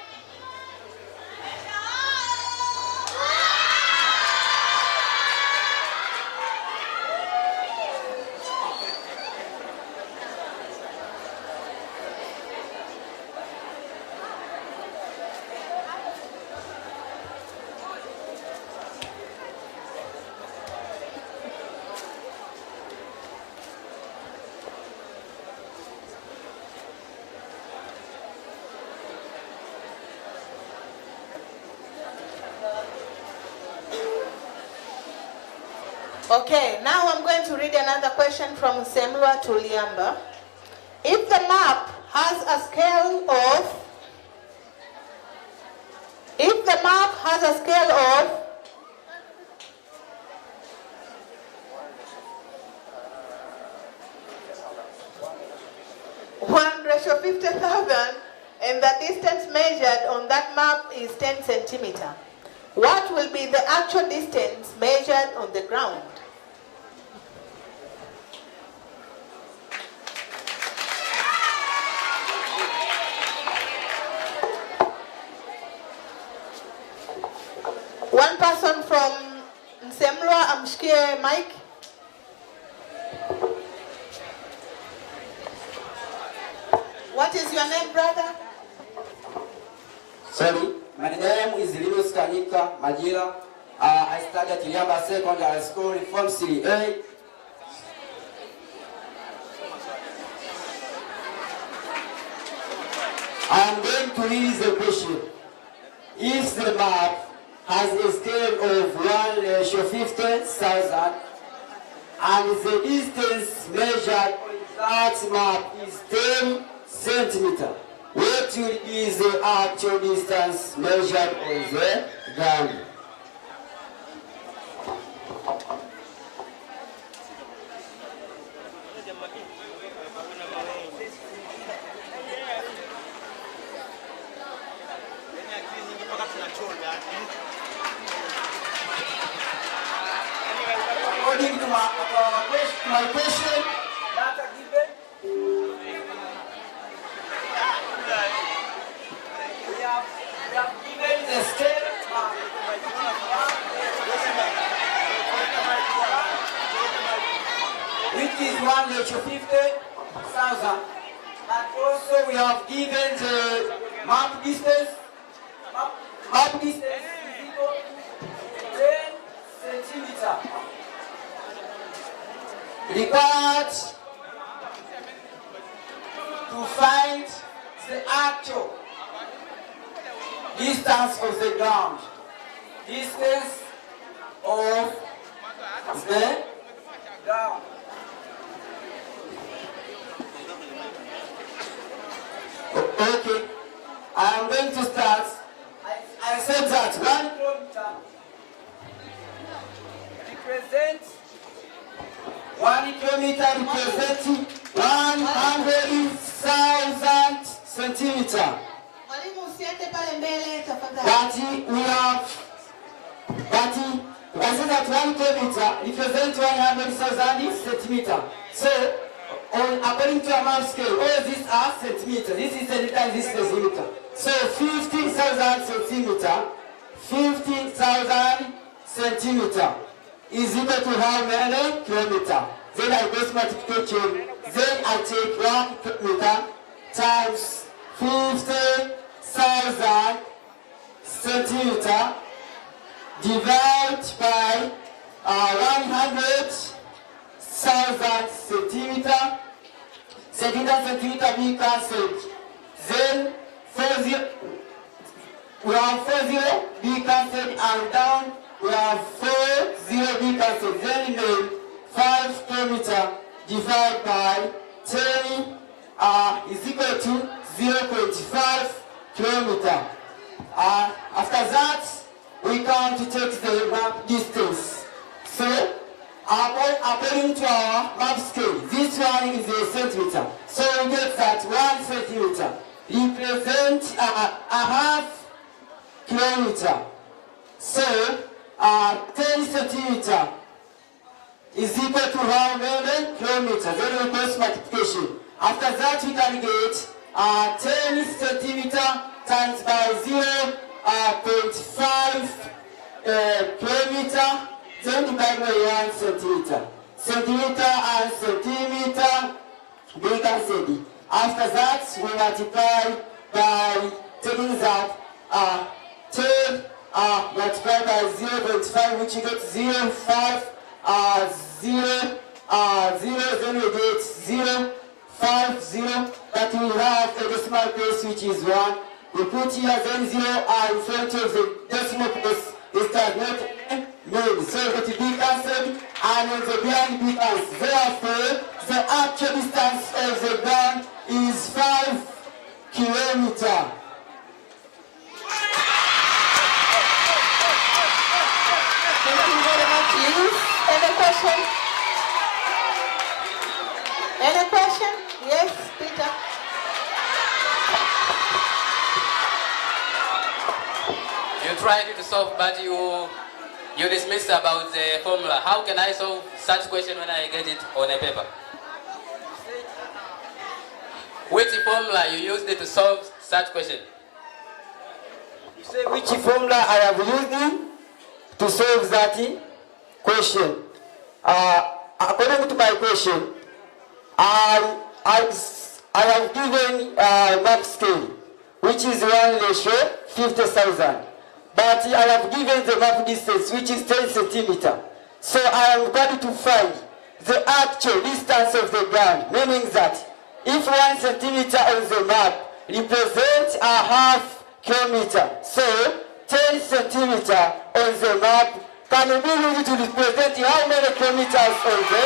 Okay, now I'm going to read another question from Semlwa to Liamba. If the map has a scale of 1 ratio 50,000 and the distance measured on that map is 10 centimeter. What will be the actual distance measured on the ground? One person from Nsemlwa amshikie mic. What is your name, brother? Sorry, my name is Linus Kanika Majira. I studied at Yanga Secondary School, Form 3A. I am going to read the question. If the map has a scale of 1:50,000 and the distance measured on that map is 10 centimeters, what will be the actual distance measured on the ground? According to my question, we have given the scale which is 1:50,000, and also we have given the map distance. Map distance is equal to 10 centimeters. Required to find the actual distance of the ground. Distance of the ground. Okay, I am going to start. I said that 1 kilometer represents 1 kilometer representing 100,000 centimeters. But we have, I said that 1 kilometer represents 100,000 centimeters. So, according to our map scale, all these are centimeters. This is centimeter, this is centimeter. So 50,000 centimeters, 50,000 centimeters is equal to how many kilometers? Then I go to multiplication. Then I take 1 kilometer times 50,000 centimeters divide by 100,000 centimeters. Centimeter being cancelled. Then 40, we have 40 being cancelled, and down we have 40 being cancelled. Then remain 5 kilometers divided by 10 is equal to 0.5 kilometers. After that, we come to take the map distance. So, according to our map scale, this one is a centimeter. So we get that 1 centimeter represents a half kilometer. So 10 centimeter is equal to how many kilometers? Then we cross multiplication. After that, we can get 10 centimeter times by 0.5 kilometer. Then divide by 1 centimeter. Centimeter and centimeter they cancelled. After that, we multiply by taking that 10 multiplied by 0.5, which you get 0.5 0 then we get 0.50, but we have a decimal place which is 1. We put here then 0 in front of the decimal place. It does not mean. So it will be cancelled and on the ground be cancelled. Therefore, the actual distance of the ground is 5 kilometers. Thank you very much, Liz. Any question? Any question? Yes, Peter. tried to solve, but you dismissed about the formula. How can I solve such question when I get it on a paper? Which formula you used to solve such question? You say which formula I have used to solve that question. According to my question, I have given map scale, which is 1:50,000. But I have given the map distance, which is 10 centimeters. So I am going to find the actual distance of the ground, meaning that if 1 centimeter on the map represents a half kilometer, so 10 centimeters on the map can be used to represent how many kilometers on the...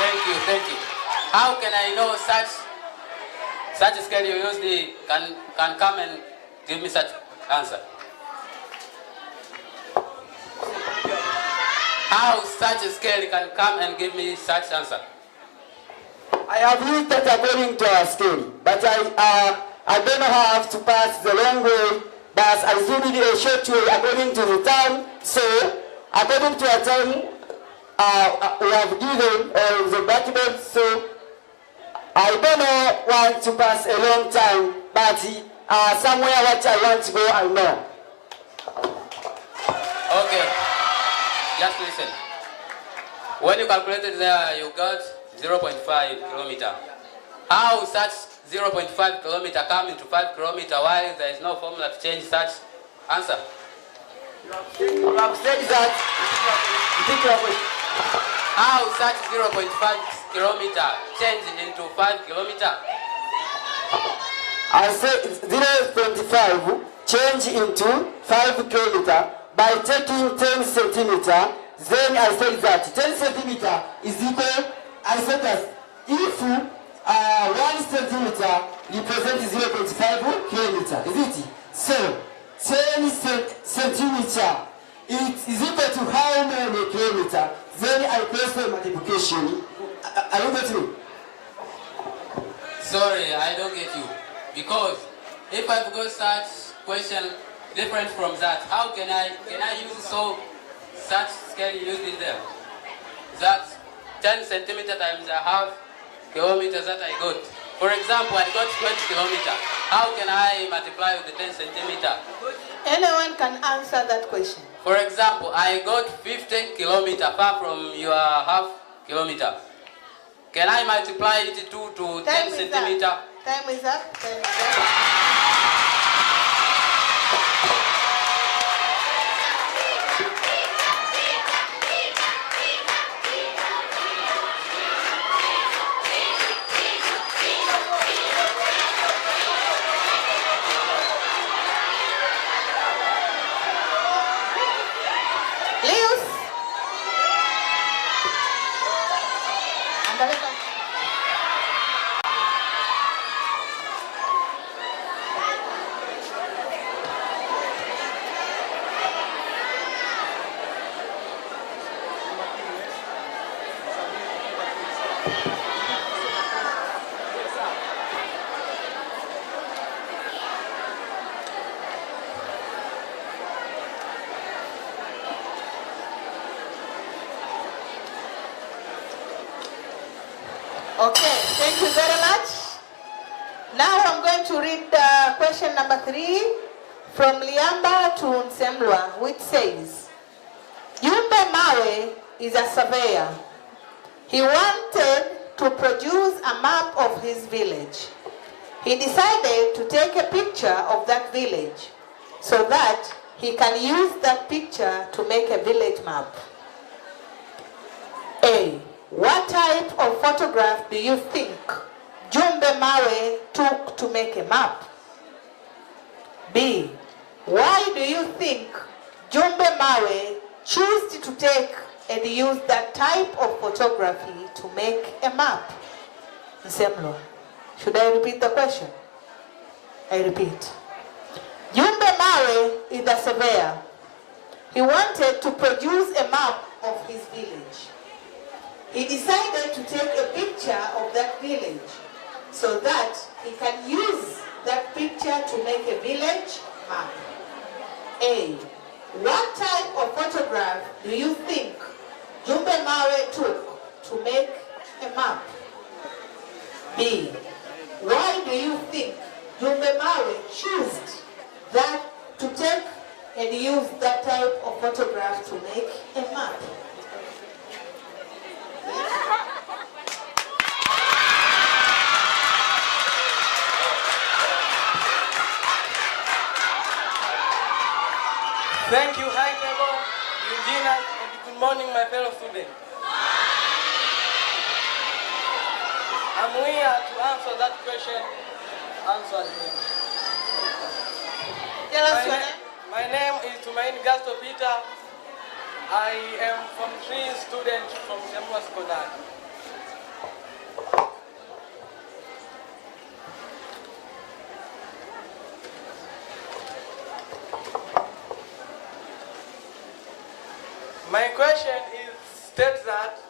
Thank you. How can I know such scale you use can come and give me such answer? How such a scale can come and give me such answer? I have used that according to our scale, but I don't know how I have to pass the long way, but I still need a short way according to the time. So, according to our time, we have given the blackboard, so I don't know want to pass a long time, but somewhere what I want to go, I know. Okay, just listen. When you calculated there, you got 0.5 kilometer. How such 0.5 kilometer come into 5 kilometer while there is no formula to change such answer? You have said that. How such 0.5 kilometer change into 5 kilometer? I said 0.5 change into 5 kilometer by taking 10 centimeter. Then I said that 10 centimeter is equal. I said that if 1 centimeter represents 0.5 kilometer, is it? So 10 centimeter it is equal to how many kilometer? Then I press the multiplication. Are you getting me? Sorry, I don't get you. Because if I've got such question different from that, how can I use such scale used in there? That 10 centimeter times a half kilometers that I got. For example, I got 20 kilometers. How can I multiply with the 10 centimeter? Anyone can answer that question. For example, I got 50 kilometers far from your half kilometer. Can I multiply it to 10 centimeter? Time is up. Okay, thank you very much. Now I'm going to read question number 3 from Liamba to Nsemlwa, which says, Jumbe Mawe is a surveyor. He wanted to produce a map of his village. He decided to take a picture of that village so that he can use that picture to make a village map. A. What type of photograph do you think Jumbe Mawe took to make a map? B. Why do you think Jumbe Mawe chose to take and use that type of photography to make a map? Nsemlwa, should I repeat the question? I repeat. Jumbe Mawe is a surveyor. He wanted to produce a map of his village. He decided to take a picture of that village so that he can use that picture to make a village map? A. What type of photograph do you think Jumbe Mawe took to make a map? B. Why do you think Jumbe Mawe chose that to take and use that type of photograph to make a map? Thank you, High Table, Eugenia, and good morning, my fellow students. I'm here to answer that question. Answer me. Tell us your name. My name is Tumaini Gasto Peter. I am from 3 students from Semua Sekondari. My question is states that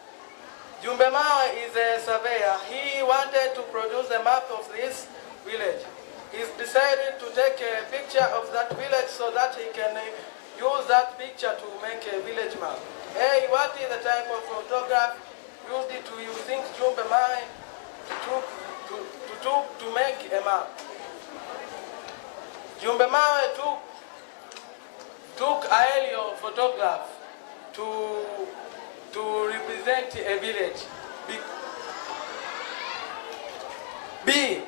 Jumbe Mawe is a surveyor. He wanted to produce a map of this village. He's decided to take a picture of that village so that he can use that picture to make a village map. A. What is the type of photograph used to using Jumbe Mawe to make a map? Jumbe Mawe took aerial photograph to represent a village. B.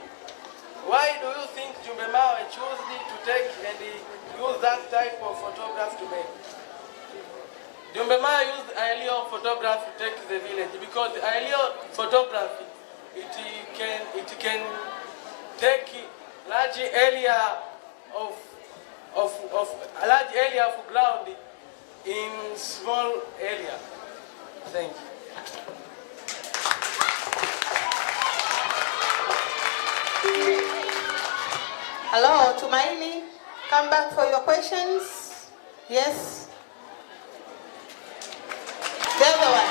Why do you think Jumbe Mawe chose to take and use that type of photograph to make? Jumbe Mawe used aerial photograph to take the village because the aerial photography it can take large area of ground in small area. Thank you. Hello, Tumaini. Come back for your questions. Yes. The other one.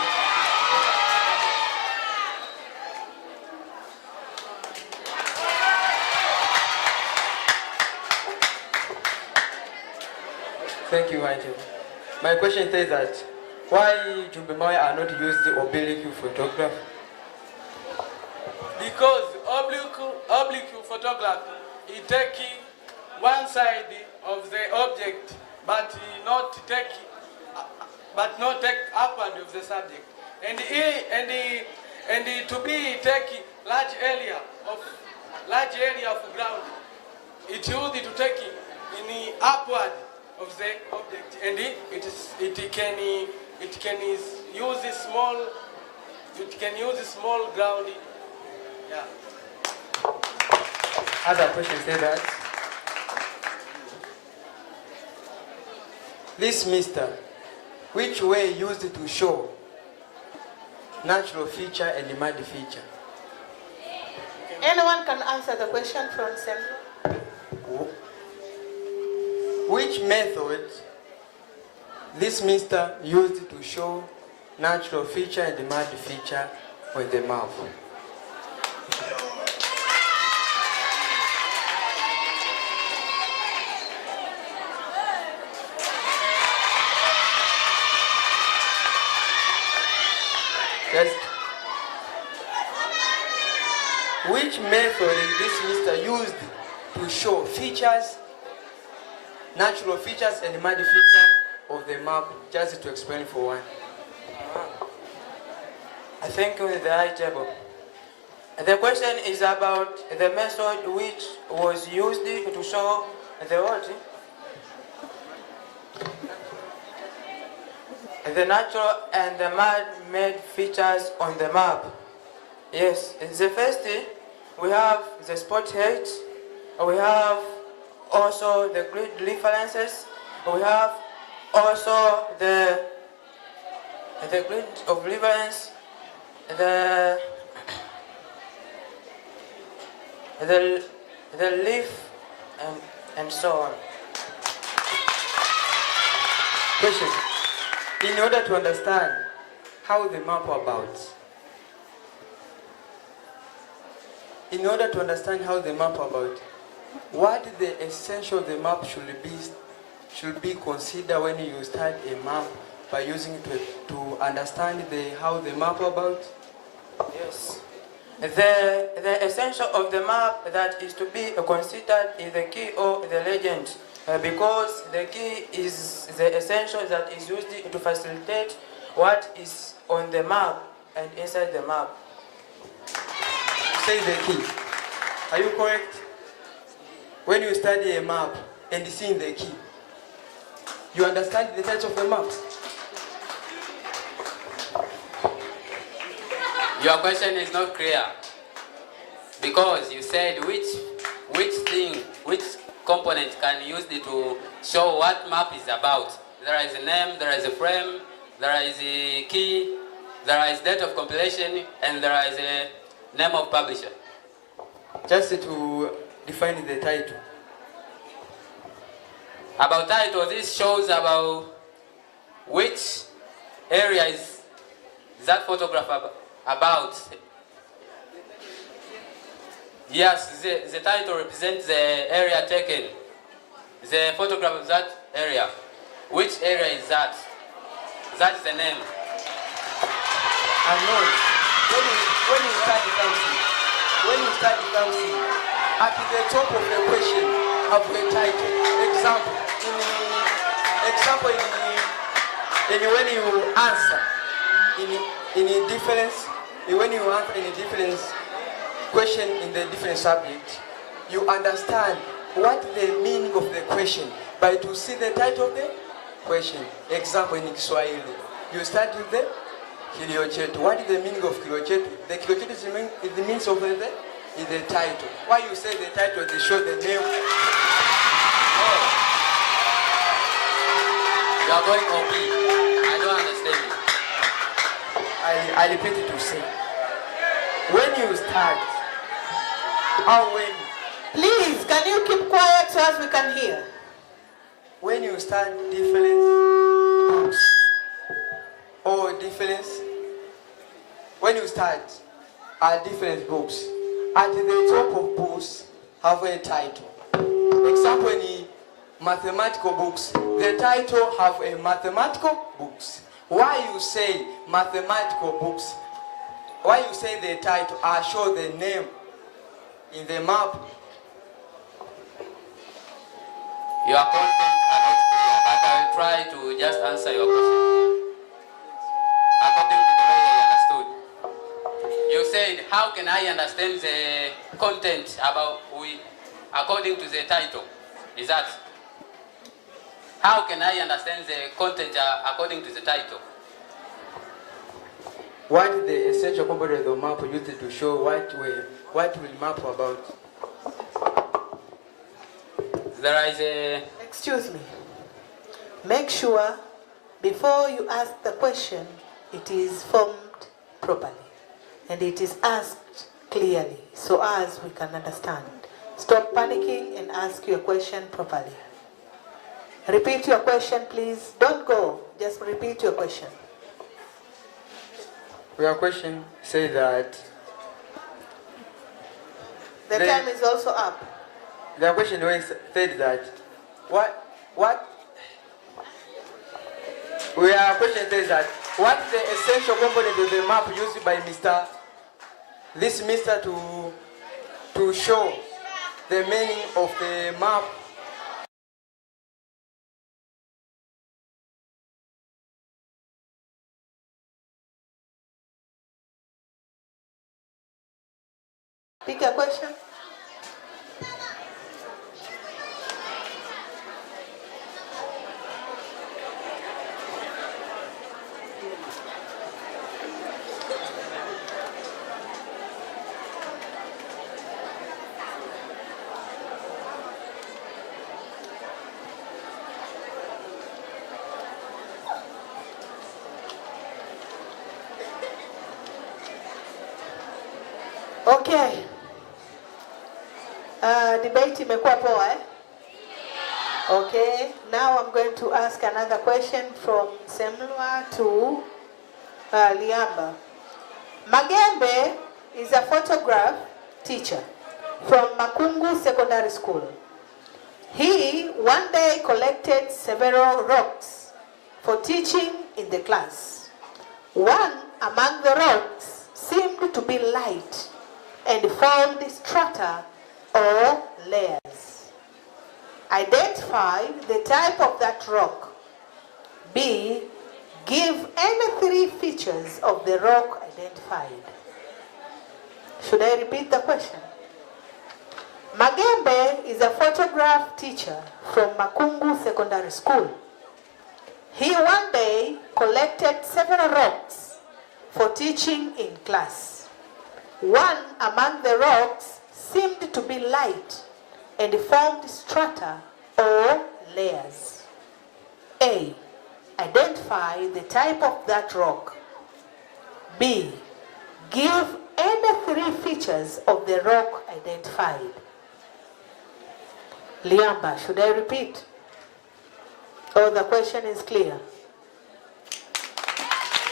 Thank you, Angel. My question says that why Jumbe Mawe are not used the oblique photograph? Because oblique photography is taking one side of the object, but not take upward of the subject, and to be taking large area of ground, it used to take in the upward of the object, and it can use small ground. Yeah. Other question say that this mister, which way used to show natural feature and mad feature? Anyone can answer the question from Samuel. Which method this mister used to show natural feature and mad feature on the map? Yes. Which method is this mister used to show features, natural features and mad feature of the map, just to explain for one? I think with the high table. The question is about the method which was used to show the what? The natural and the man-made features on the map. Yes, the first we have the spot height, we have also the grid references, we have also the grid of reference, the leaf, and so on. Question. In order to understand how the map about, what the essential of the map should be considered when you study a map by using it to understand how the map about? Yes. The essential of the map that is to be considered is the key or the legend, because the key is the essential that is used to facilitate what is on the map and inside the map. You say the key. Are you correct? When you study a map and see the key, you understand the title of the map? Your question is not clear because you said which component can use it to show what map is about. There is a name, there is a frame, there is a key, there is date of compilation, and there is a name of publisher. Just to define the title. About title, this shows about which area is that photograph about. Yes, the title represents the area taken, the photograph of that area. Which area is that? That's the name. I know. When you study something, at the top of the question, have a title. When you answer in a difference, when you answer in a different question in the different subject, you understand what the meaning of the question by to see the title of the question. Example in Kiswahili, you start with the Kicheche. What is the meaning of Kicheche? The Kicheche is the meaning of the title. Why you say the title to show the name? Oh. You are going OP. I don't understand you. I repeat it to say. When you start, Please, can you keep quiet so as we can hear? When you start different books or difference, when you start at different books, at the top of books have a title. Example in mathematical books, the title have a mathematical books. Why you say mathematical books? Why you say the title? I show the name in the map. Your content are not clear, but I will try to just answer your question according to the way I understood. You said, how can I understand the content according to the title? Is that? How can I understand the content according to the title? What is the essential component of the map used to show what will map about? There is a... Excuse me. Make sure before you ask the question, it is formed properly and it is asked clearly so as we can understand. Stop panicking and ask your question properly. Repeat your question, please. Don't go. Just repeat your question. Your question says that... The time is also up. The question said that Our question says that what is the essential component of the map used by Mr. to show the meaning of the map? Pick a question. Okay. Debate imekuwa poa, eh? Okay. Now I'm going to ask another question from Semlwa to Liamba. Magembe is a photograph teacher. from Makungu Secondary School. He one day collected several rocks for teaching in the class. One among the rocks seemed to be light and formed strata or layers. Identify the type of that rock. B. Give any 3 features of the rock identified. Should I repeat the question? Magembe is a photograph teacher from Makungu Secondary School. He one day collected several rocks for teaching in class. One among the rocks seemed to be light and formed strata or layers. A. Identify the type of that rock. B. Give any 3 features of the rock identified. Liamba, should I repeat? Oh, the question is clear.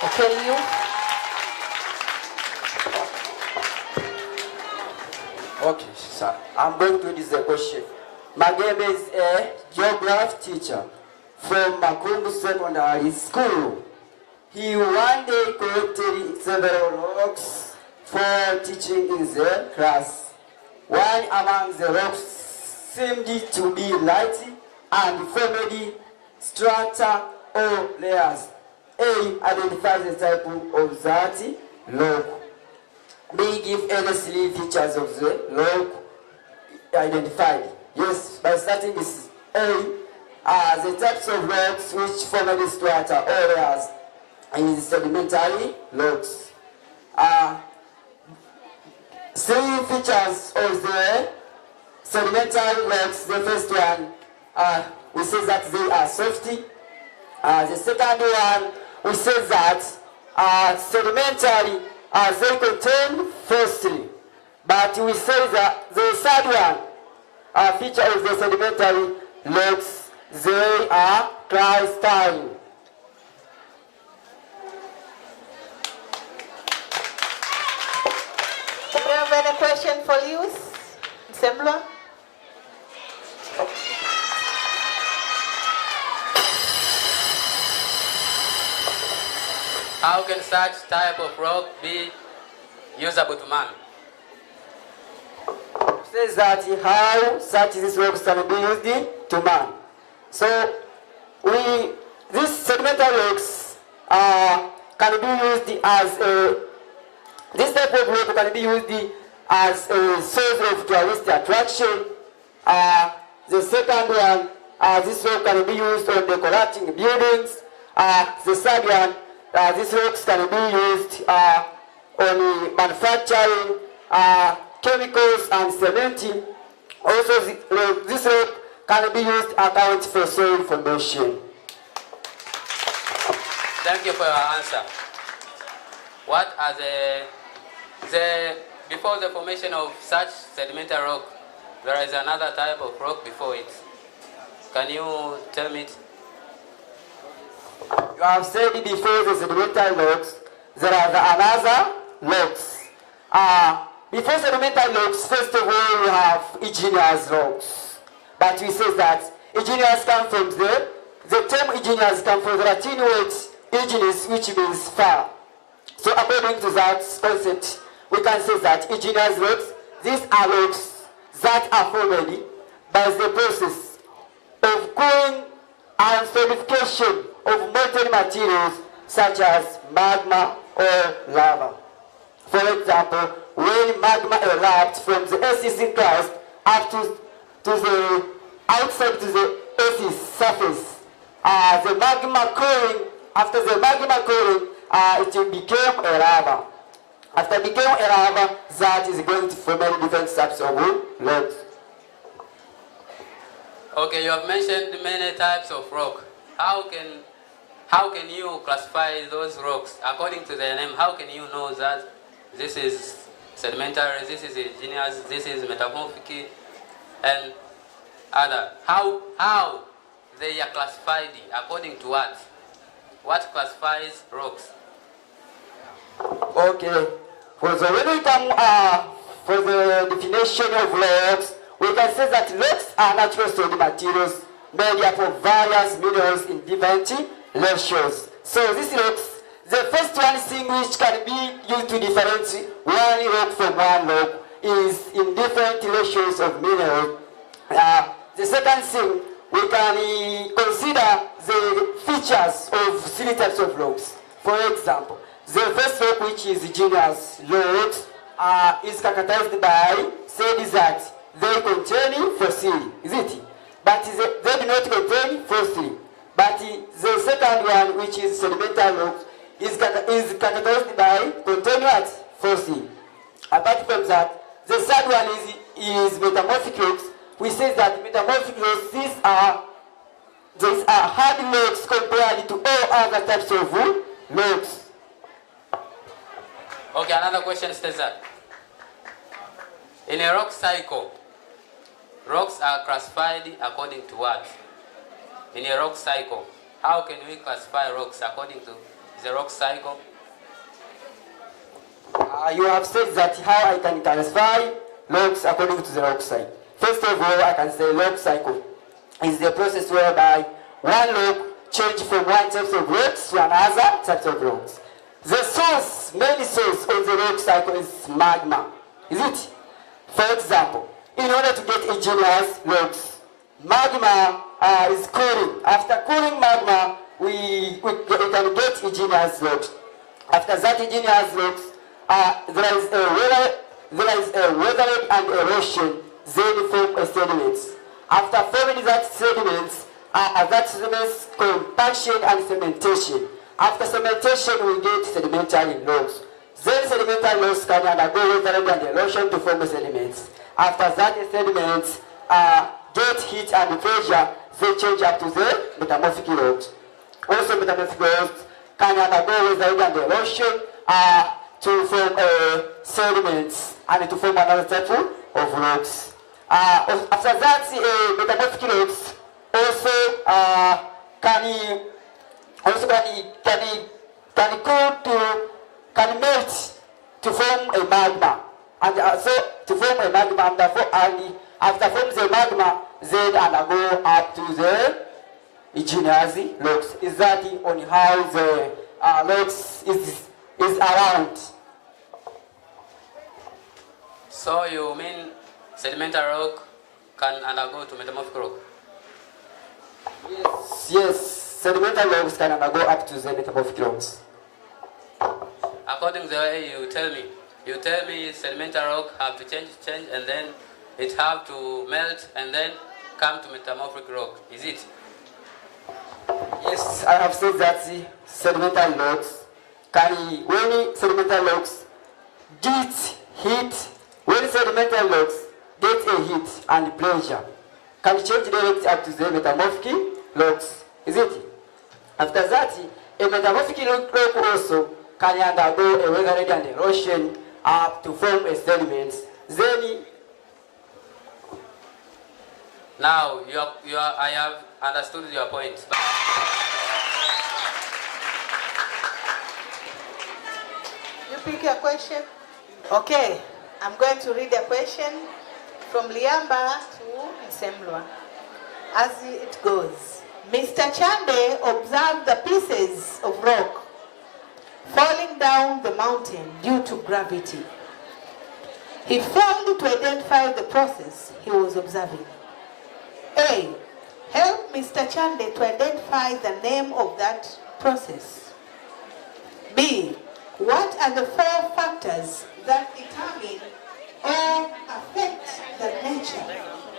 Okay, you? Okay, sir. I'm going to read the question. Magembe is a geography teacher from Makungu Secondary School. He one day collected several rocks for teaching in the class. One among the rocks seemed to be light and formed strata or layers. A. Identify the type of that rock. B. Give any 3 features of the rock identified. Yes, by starting with A. The types of rocks which form strata or layers in sedimentary rocks. 3 features of the sedimentary rocks. The first one, we say that they are soft. The second one, we say that sedimentary, they contain firstly. But we say that the third one, feature of the sedimentary rocks, they are crystalline. Do you have any question for youth? Semla? How can such type of rock be usable to man? Says that how such these rocks can be used to man. So these sedimentary rocks can be used as this type of rock can be used as a source of tourist attraction. The second one, this rock can be used on decorating buildings. The third one, these rocks can be used on manufacturing chemicals and cementing. Also, this rock can be used to account for soil formation. Thank you for your answer. What are before the formation of such sedimentary rock, there is another type of rock before it. Can you tell me it? You have said before the sedimentary rocks, there are another rocks. Before sedimentary rocks, first of all, we have igneous rocks. But we say that igneous come from the term igneous comes from the Latin word ignis, which means fire. So according to that concept, we can say that igneous rocks, these are rocks that are formed by the process of cooling and solidification of molten materials such as magma or lava. For example, when magma erupts from the Earth's crust up to the outside to the Earth's surface, the magma cooling, after the magma cooling, it will become a lava. After it became a lava, that is going to form different types of rocks. Okay, you have mentioned many types of rock. How can you classify those rocks according to their name? How can you know that this is sedimentary, this is igneous, this is metamorphic, and other? How they are classified according to what? What classifies rocks? Okay. When we come for the definition of rocks, we can say that rocks are natural solid materials made up of various minerals in different ratios. So these rocks, the first one thing which can be used to differentiate one rock from one rock is in different ratios of minerals. The second thing, we can consider the features of three types of rocks. For example, the first rock, which is igneous rocks, is characterized by saying that they contain fossil, is it? But they do not contain fossil. But the second one, which is sedimental rocks, is characterized by contain what? Fossil. Apart from that, the third one is metamorphic rocks. We say that metamorphic rocks, these are hard rocks compared to all other types of rocks. Okay, another question states that in a rock cycle, rocks are classified according to what? In a rock cycle, how can we classify rocks according to the rock cycle? You have said that how I can classify rocks according to the rock cycle. First of all, I can say rock cycle is the process whereby one rock changes from one type of rocks to another type of rocks. The source, main source of the rock cycle is magma, is it? For example, in order to get igneous rocks, magma is cooling. After cooling magma, we can get igneous rocks. After that igneous rocks, there is a weathering and erosion, then form a sediment. After forming that sediments, compaction and cementation. After cementation, we get sedimentary rocks. Then sedimentary rocks can undergo weathering and erosion to form sediments. After that, the sediments get heat and pressure, they change up to the metamorphic rocks. Also, metamorphic rocks can undergo weathering and erosion to form sediments and to form another type of rocks. After that, metamorphic rocks also can melt to form a magma, and also to form a magma, and after forming the magma, then undergo up to the igneous rocks. Is that on how the rocks is around? So you mean sedimentary rock can undergo to metamorphic rock? Yes. Sedimentary rocks can undergo up to the metamorphic rocks. According to the way you tell me sedimentary rock have to change, and then it have to melt, and then come to metamorphic rock. Is it? Yes, I have said that the sedimentary rocks when sedimentary rocks get heat, when sedimentary rocks get a heat and pressure, can change directly up to the metamorphic rocks. Is it? After that, a metamorphic rock also can undergo a weathering and erosion up to form a sediment. Then, now I have understood your point. You pick your question. Okay, I'm going to read a question from Liamba to Nsemlwa. As it goes. Mr. Chande observed the pieces of rock falling down the mountain due to gravity. He failed to identify the process he was observing. A. Help Mr. Chande to identify the name of that process. B. What are the 4 factors that determine or affect the nature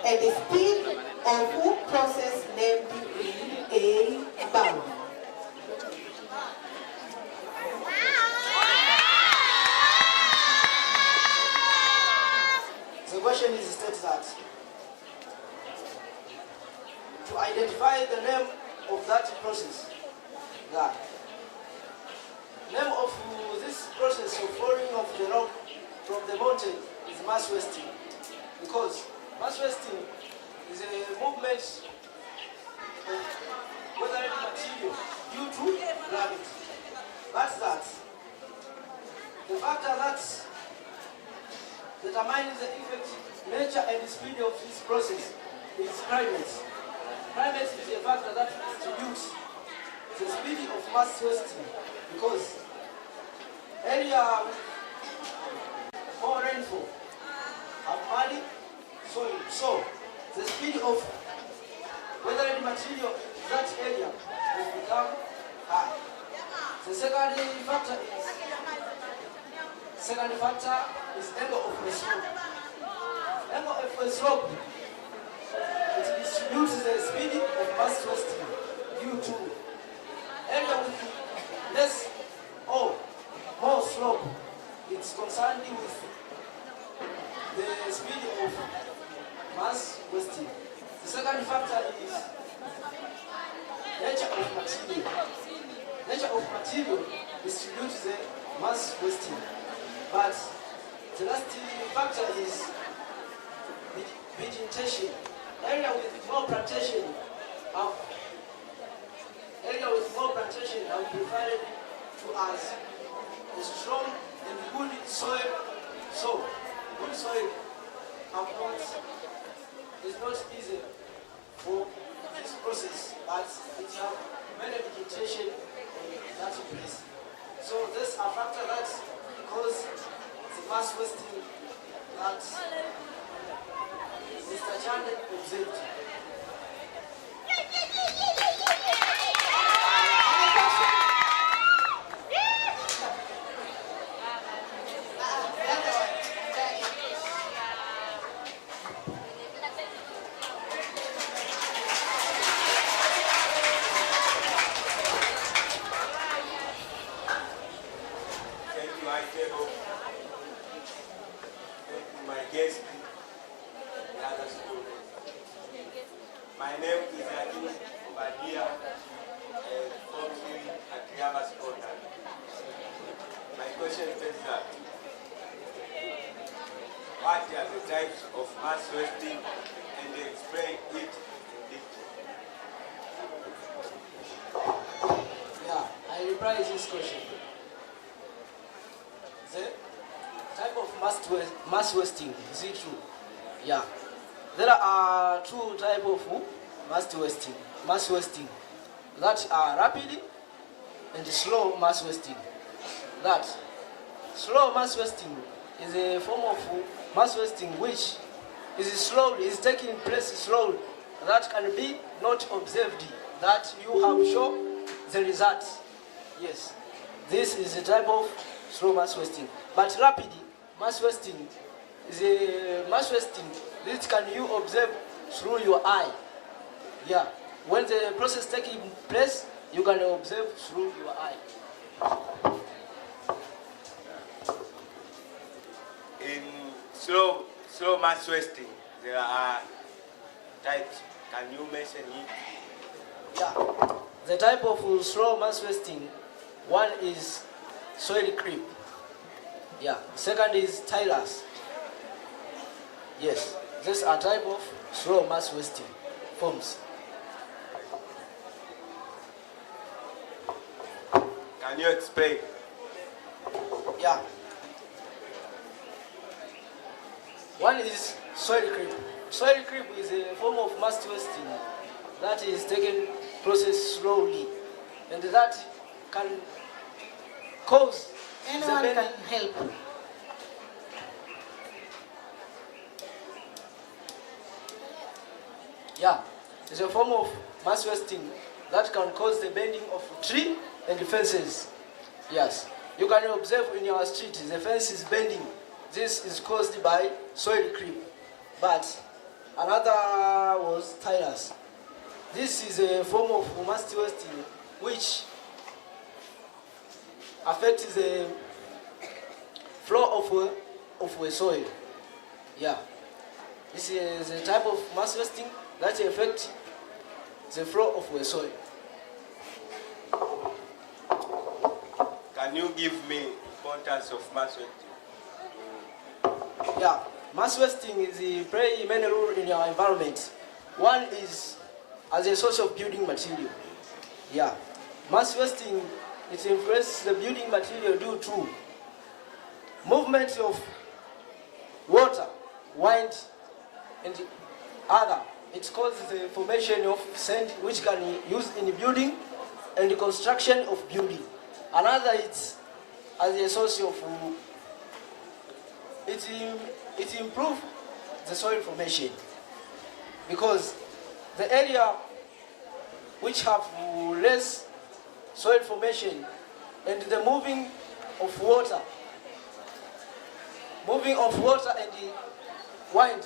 and the speed of process named a bound? The question is stated that to identify the name of that process, the name of this process of falling of the rock from the mountain is mass wasting, because mass wasting is a movement of weathering material due to gravity. That's that. The factor that determining the effective nature and speed of this process is climate. Climate is a factor that distributes the speed of mass wasting because area with more rainfall have muddy soil, so the speed of weathered material in that area will become high. The second factor is angle of the slope. Angle of the slope, it distributes the speed of mass wasting due to area with less or more slope. It's concerned with the speed of mass wasting. The second factor is nature of material. Nature of material distributes the mass wasting. But the last factor is vegetation. Area with more plantation have provided to us a strong and good soil. So good soil is not easy for this process, but it has many vegetation in that place. So this a factor that cause the mass wasting that Mr. Chandler observed. My name is Aquino from My question is that what are the types of mass wasting and explain it in detail? Yeah, I reply this question. The type of mass wasting, is it true? Yeah. There are two types of mass wasting that are rapid and slow mass wasting. That slow mass wasting is a form of mass wasting which is taking place slowly, that can be not observed, that you have shown the result. Yes, this is a type of slow mass wasting. But rapid mass wasting is a mass wasting that can you observe through your eye. Yeah, when the process taking place, you can observe through your eye. In slow mass wasting, there are types. Can you mention it? Yeah, the type of slow mass wasting, one is soil creep. Yeah, second is tilers. Yes, these are type of slow mass wasting forms. Can you explain? Yeah. One is soil creep. Soil creep is a form of mass wasting that is taken process slowly, and that can cause anyone can help. Yeah, it's a form of mass wasting that can cause the bending of tree and fences. Yes, you can observe in your street the fence is bending. This is caused by soil creep. But another was tilers. This is a form of mass wasting which affects the flow of a soil. Yeah, this is a type of mass wasting that affects the flow of a soil. Can you give me importance of mass wasting? Yeah, mass wasting is play many roles in your environment. One is as a source of building material. Yeah, mass wasting, it influences the building material due to movement of water wind, and other. It causes the formation of sand which can be used in building and the construction of building. Another is as a source of it improves the soil formation, because the area which have less soil formation and the moving of water and the wind,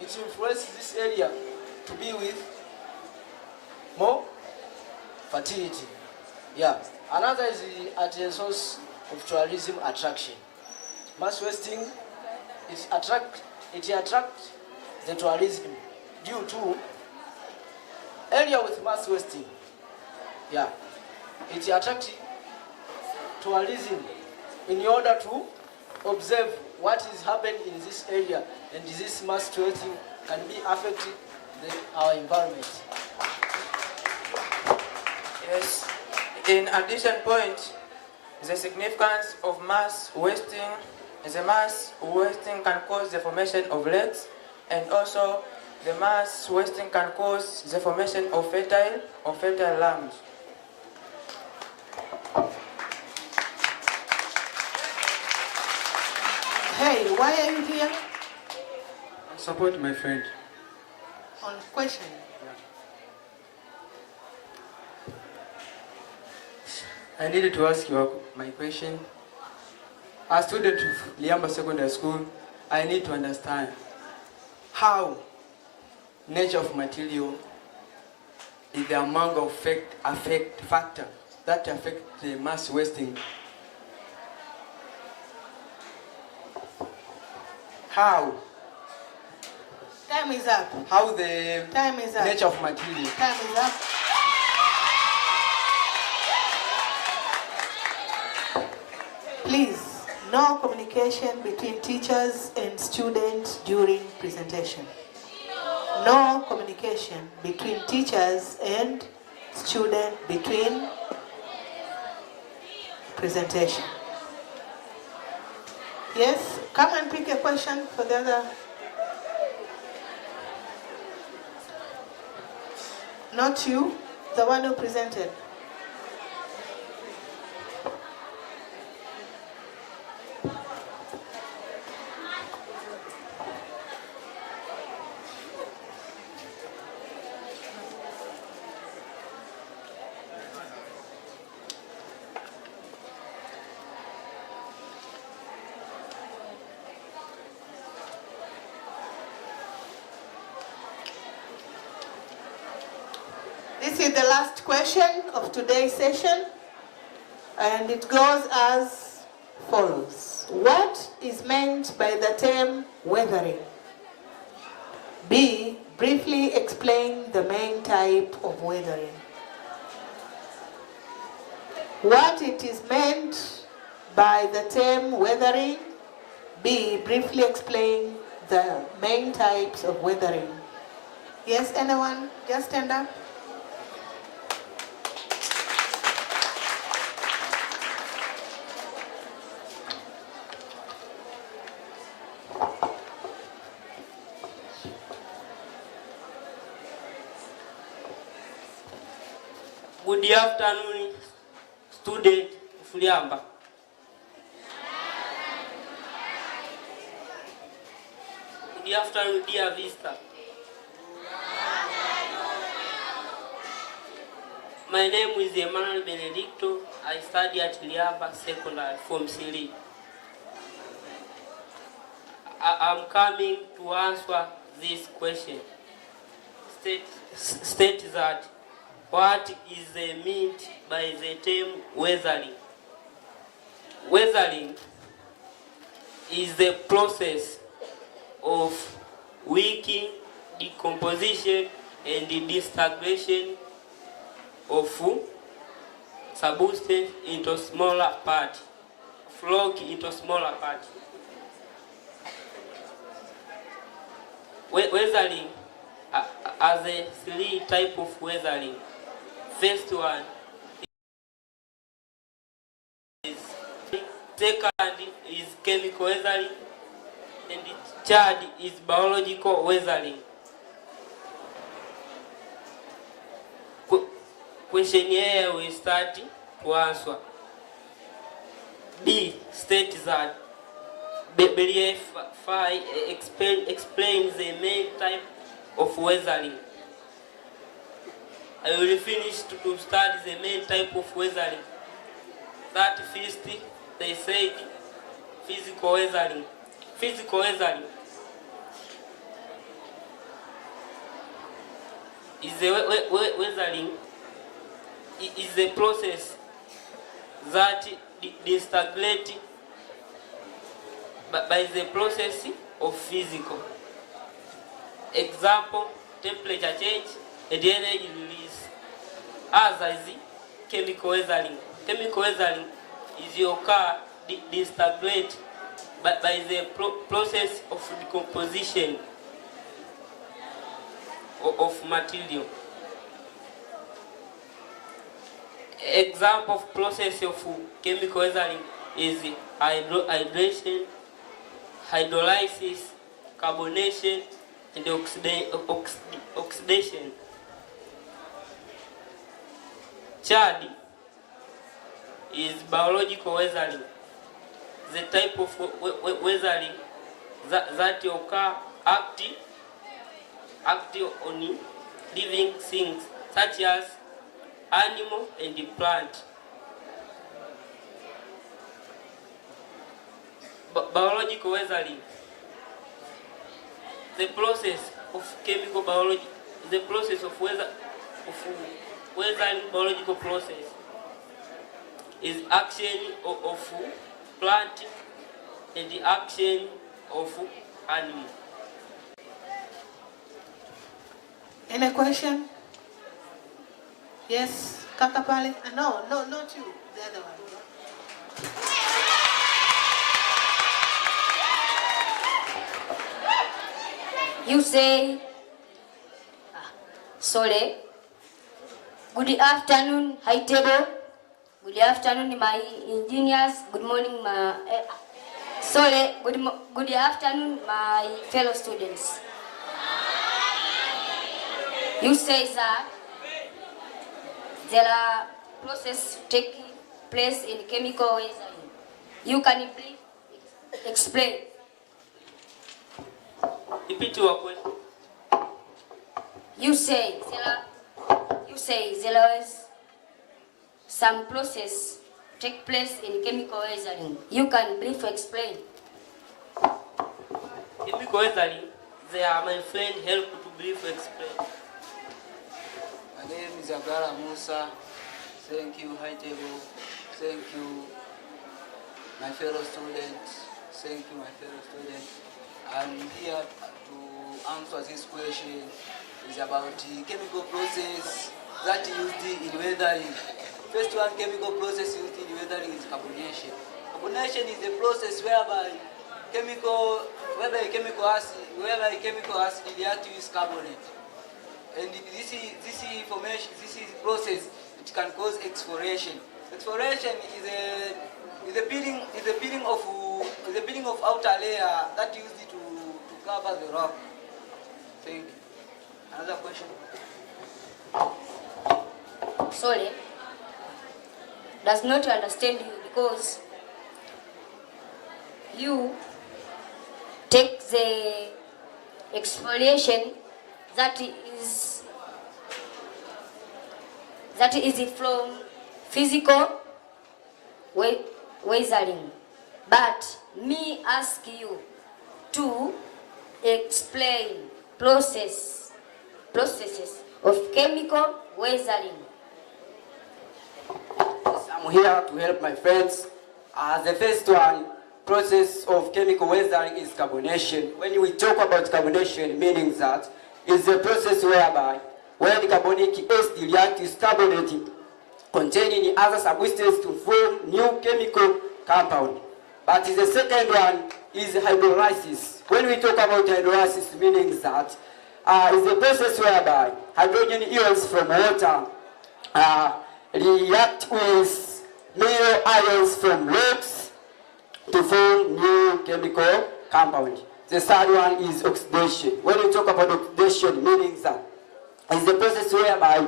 it influences this area to be with more fertility. Yeah. Another is at a source of tourism attraction. Mass wasting, it attracts the tourism due to area with mass wasting. Yeah. It attracts tourism in order to observe what is happening in this area, and this mass wasting can be affecting our environment. Yes. In addition point, the significance of mass wasting. The mass wasting can cause the formation of lakes, and also the mass wasting can cause the formation of fertile land. Hey, why are you here? I support my friend. On question. I needed to ask you my question. As a student of Liamba Secondary School, I need to understand how nature of material is the amount of factor that affect the mass wasting. How? Time is up. How the Time is up. nature of material. Time is up. Please, no communication between teachers and students during presentation. No communication between teachers and students between presentation. Yes, come and pick a question for the other. Not you, the one who presented. This is the last question of today's session, and it goes as follows. What is meant by the term weathering? B. Briefly explain the main type of weathering. What it is meant by the term weathering? B. Briefly explain the main types of weathering. Yes, anyone? Just stand up. Good afternoon, student of Liamba. Good afternoon, dear visitor. My name is Emmanuel Benedicto. I study at Liamba Secondary Form 3. I'm coming to answer this question. State that what is meant by the term weathering? Weathering is the process of weakening, decomposition, and the disintegration of substance into smaller parts, rock into smaller parts. Weathering has a three types of weathering. First one is, second is chemical weathering, and Chad is biological weathering. Questionnaire will start to answer. B. State that belief explains the main type of weathering. I will finish to study the main type of weathering. That first, they said physical weathering. Physical weathering is the weathering is the process that disintegrates by the process of physical. Example, temperature change and energy release. As is chemical weathering. Chemical weathering is your car disintegrate by the process of decomposition of material. Example of process of chemical weathering is hydration, hydrolysis, carbonation, and oxidation. Chad is biological weathering, the type of weathering that occur acting on living things such as animal and plant. Biological weathering, the process of chemical biology, the process of weathering biological process is action of plant and the action of animal. Any question? Yes, kaka pale. No, not you. The other one. You say, sorry. Good afternoon, high table. Good afternoon, my engineers. Good morning, my good afternoon, my fellow students. You say that there are processes taking place in chemical weathering. You can please explain. Repeat your question. You say there is some process take place in chemical weathering. You can briefly explain. Chemical weathering, they are my friend help to briefly explain. My name is Musa. Thank you, high table. Thank you, my fellow students. Thank you, my fellow students. I'm here to answer this question. It's about the chemical process that used in weathering. First one chemical process used in weathering is carbonation. Carbonation is the process whereby a chemical acid reacts with carbonate. And this is process which can cause exforation. Exforation is the peeling of outer layer that used to cover the rock. Thank you. Another question? Sorry, does not understand you because you take the exfoliation that is from physical weathering, but me ask you to explain processes of chemical weathering. I'm here to help my friends. The first one, process of chemical weathering is carbonation. When we talk about carbonation, meaning that is the process whereby when carbonic acid reacts with carbonate containing other substances to form new chemical compound. But the second one is hydrolysis. When we talk about hydrolysis, meaning that is the process whereby hydrogen ions from water react with mineral ions from rocks to form new chemical compound. the third one is oxidation. When we talk about oxidation, meaning that is the process whereby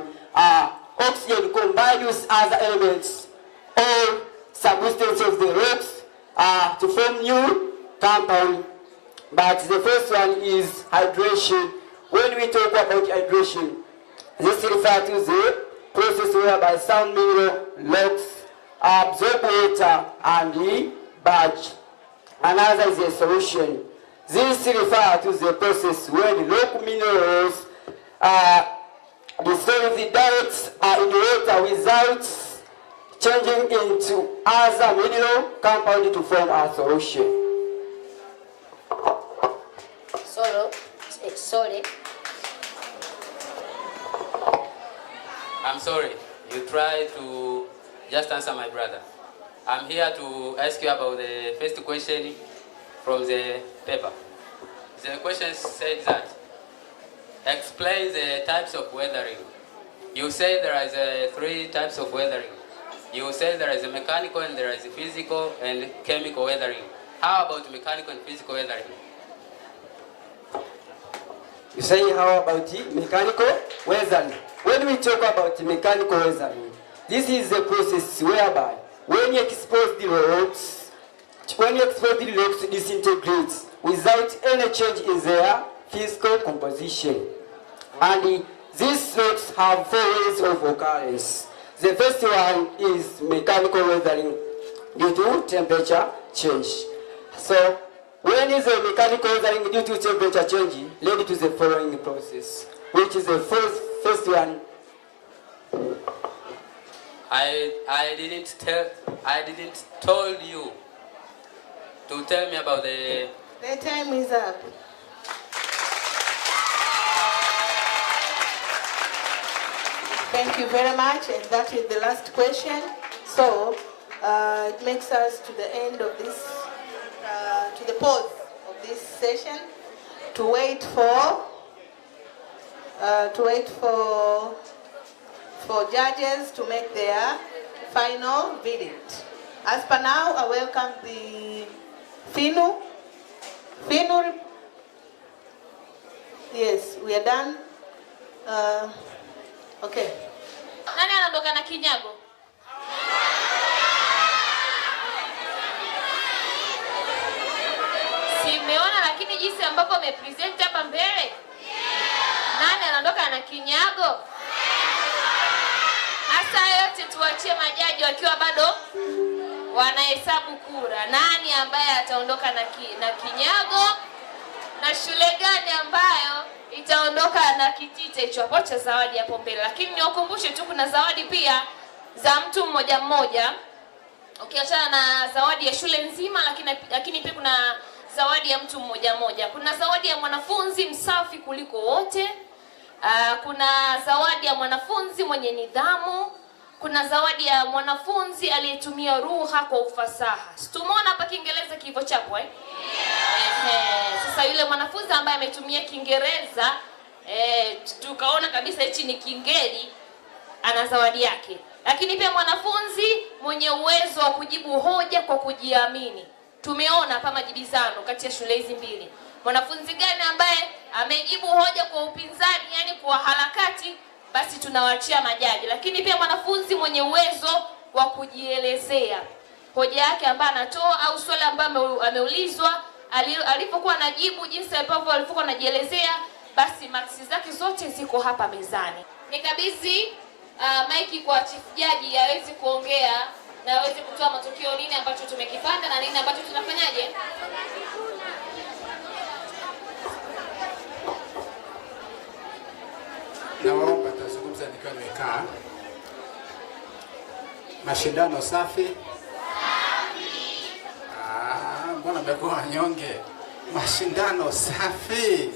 oxygen combined with other elements or substance of the rocks to form new compound. But the first one is hydration. When we talk about hydration, this refers to the process whereby some mineral rocks absorb water and budge. Another is a solution. This refers to the process when rock minerals dissolve the diets in water without changing into other mineral compound to form a solution. Sorry. I'm sorry. You try to just answer my brother. I'm here to ask you about the first question from the paper. The question said that, explain the types of weathering. You say there is 3 types of weathering. You say there is a mechanical and there is a physical and chemical weathering. How about mechanical and physical weathering? You say how about mechanical weathering? When we talk about mechanical weathering, this is the process whereby when you expose the rocks, disintegrate without any change in their physical composition. And these rocks have 4 ways of occurrence. The first one is mechanical weathering due to temperature change. So, when is a mechanical weathering due to temperature change led to the following process, which is the first one. I didn't told you to tell me about the... The time is up. Thank you very much, and that is the last question. So, it makes us to the end of this, to the pause of this session, to wait for judges to make their final verdict. As per now, I welcome the Phinu. Yes, we are done. Okay. Nani anaondoka na kinyago? Simeona, lakini jinsi ambapo amepresent hapa mbele. Nani anaondoka na kinyago? Hasa yote tuachie majaji wakiwa bado wanahesabu kura. Nani ambaye ataondoka na kinyago? Na shule gani ambayo itaondoka na kitite hicho hapo cha zawadi hapo mbele? Lakini niwakumbushe tu kuna zawadi pia za mtu mmoja mmoja. Ukiachana na zawadi ya shule nzima, lakini pia kuna zawadi ya mtu mmoja mmoja. Kuna zawadi ya mwanafunzi msafi kuliko wote. Kuna zawadi ya mwanafunzi mwenye nidhamu. Kuna zawadi ya mwanafunzi aliyetumia lugha kwa ufasaha. Tumeona hapa Kiingereza kilivyo chapwa Sasa yule mwanafunzi ambaye ametumia Kiingereza tukaona kabisa hichi ni Kingeri, ana zawadi yake. Lakini pia mwanafunzi mwenye uwezo wa kujibu hoja kwa kujiamini. Tumeona hapa majibizano kati ya shule hizi mbili. Mwanafunzi gani ambaye amejibu hoja kwa upinzani, yani kwa harakati, basi tunawaachia majaji. Lakini pia mwanafunzi mwenye uwezo wa kujielezea hoja yake ambayo anatoa au swali ambalo ameulizwa, alipokuwa anajibu jinsi ambavyo alikuwa anajielezea, basi maksi zake zote ziko hapa mezani. Nikabidhi maiki kwa chief jaji aweze kuongea na aweze kutoa matokeo, nini ambacho tumekipanda na nini ambacho tunafanyaje. Naomba tuzungumze nikiwa nimekaa. Mashindano safi. Mbona mmekuwa wanyonge? Mashindano safi.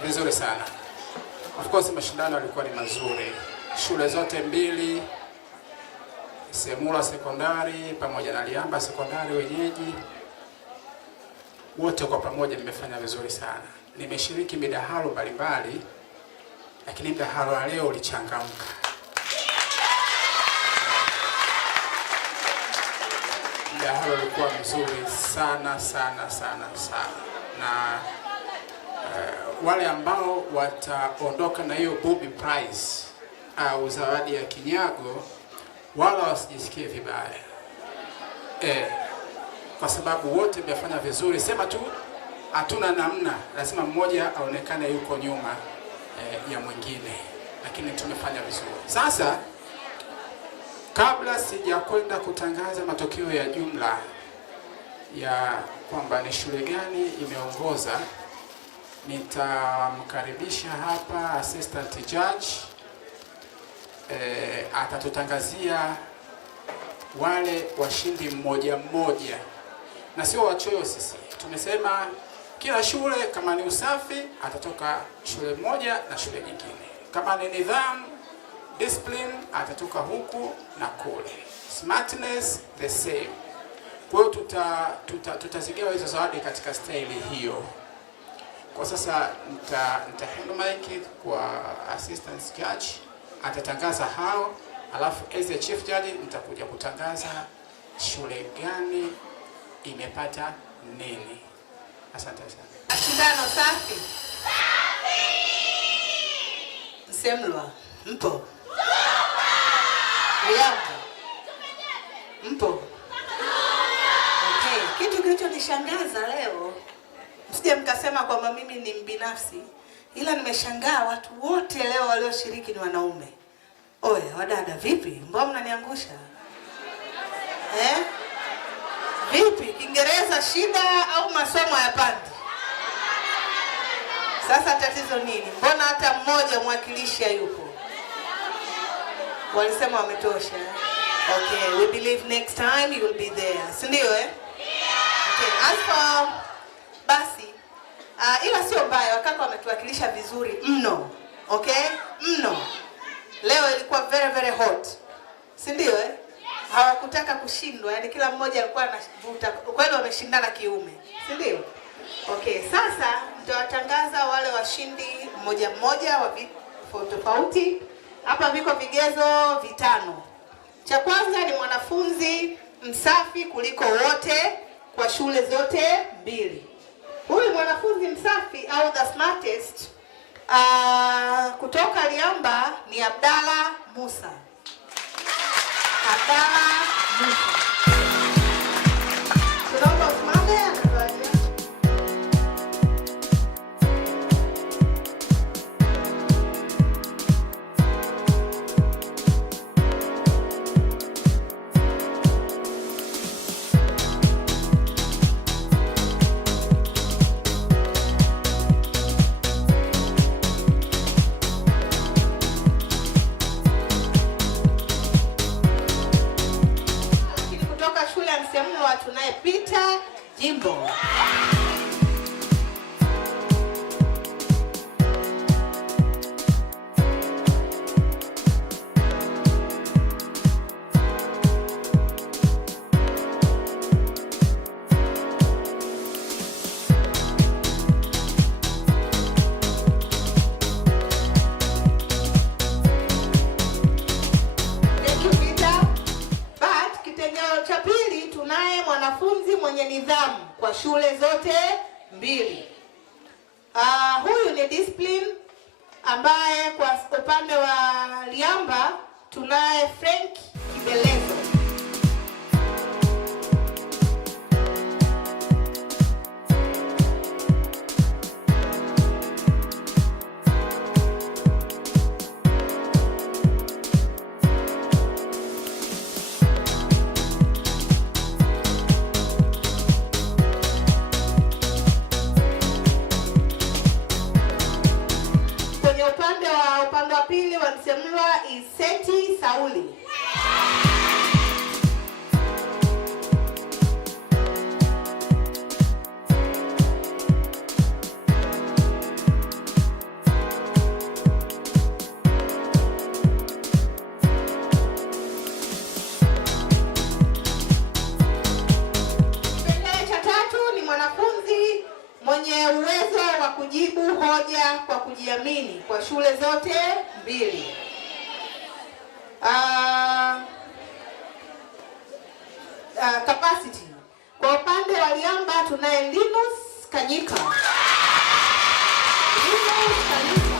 Vizuri sana. Of course mashindano yalikuwa ni mazuri. Shule zote mbili, Semula sekondari pamoja na Liamba sekondari wenyeji, wote kwa pamoja nimefanya vizuri sana. Nimeshiriki midahalo mbalimbali, lakini midahalo ya leo ulichangamka. mdahalo ulikuwa mzuri sana sana sana sana, na wale ambao wataondoka na hiyo booby prize au zawadi ya kinyago wala wasijisikie vibaya, kwa sababu wote mmefanya vizuri. Sema tu hatuna namna, lazima mmoja aonekane yuko nyuma ya mwingine, lakini tumefanya vizuri. Sasa kabla sijakwenda kutangaza matokeo ya jumla ya kwamba ni shule gani imeongoza, nitamkaribisha hapa assistant judge, atatutangazia wale washindi mmoja mmoja, na sio wachoyo sisi. Tumesema kila shule kama ni usafi atatoka shule moja na shule nyingine, kama ni nidhamu, discipline atatoka huku na kule, smartness the same. Kwa hiyo tutazigawa hizo zawadi katika staili hiyo. Kwa sasa nitahendo mic kwa assistant judge, atatangaza hao, alafu as a chief judge nitakuja kutangaza shule gani imepata nini. Asante sana. Shindano safi. Msemlwa, mpo? Yanga. Mpo? Okay, kitu kilichonishangaza leo, msije mkasema kwamba mimi ni mbinafsi, ila nimeshangaa watu wote leo walioshiriki ni wanaume. Oya, wadada vipi? Mbona mnaniangusha? Vipi? Kiingereza shida au masomo hayapandi? Sasa tatizo nini? Mbona hata mmoja mwakilishi yupo? Walisema wametosha. Okay, we believe next time you will be there. Si ndio Okay, as for basi, ila sio mbaya, wakaka wametuwakilisha vizuri mno. Okay? Mno. Leo ilikuwa very hot. Si ndio Hawakutaka kushindwa, yani kila mmoja alikuwa anavuta. Kweli wameshindana kiume. Si ndio? Okay, sasa nitawatangaza wale washindi mmoja mmoja wa vifo tofauti. Hapa viko vigezo vitano. Cha kwanza ni mwanafunzi msafi kuliko wote kwa shule zote mbili. Huyu mwanafunzi msafi au the smartest kutoka Liamba ni Abdalla Musa. Abdalla Musa. Tunaomba usimame anakuja. Tunayepita jimbo. Mwanafunzi mwenye nidhamu kwa shule zote mbili. Huyu ni discipline, ambaye kwa upande wa Liamba tunaye Frank Kibelezo. Upande wa pili walisemlwa Iseti Sauli. Kipengele cha tatu ni mwanafunzi mwenye uwezo wa kujibu hoja kwa kujiamini kwa shule zote mbili. capacity. Kwa upande wa Liamba tunaye Linus Kanyika. Linus Kanyika.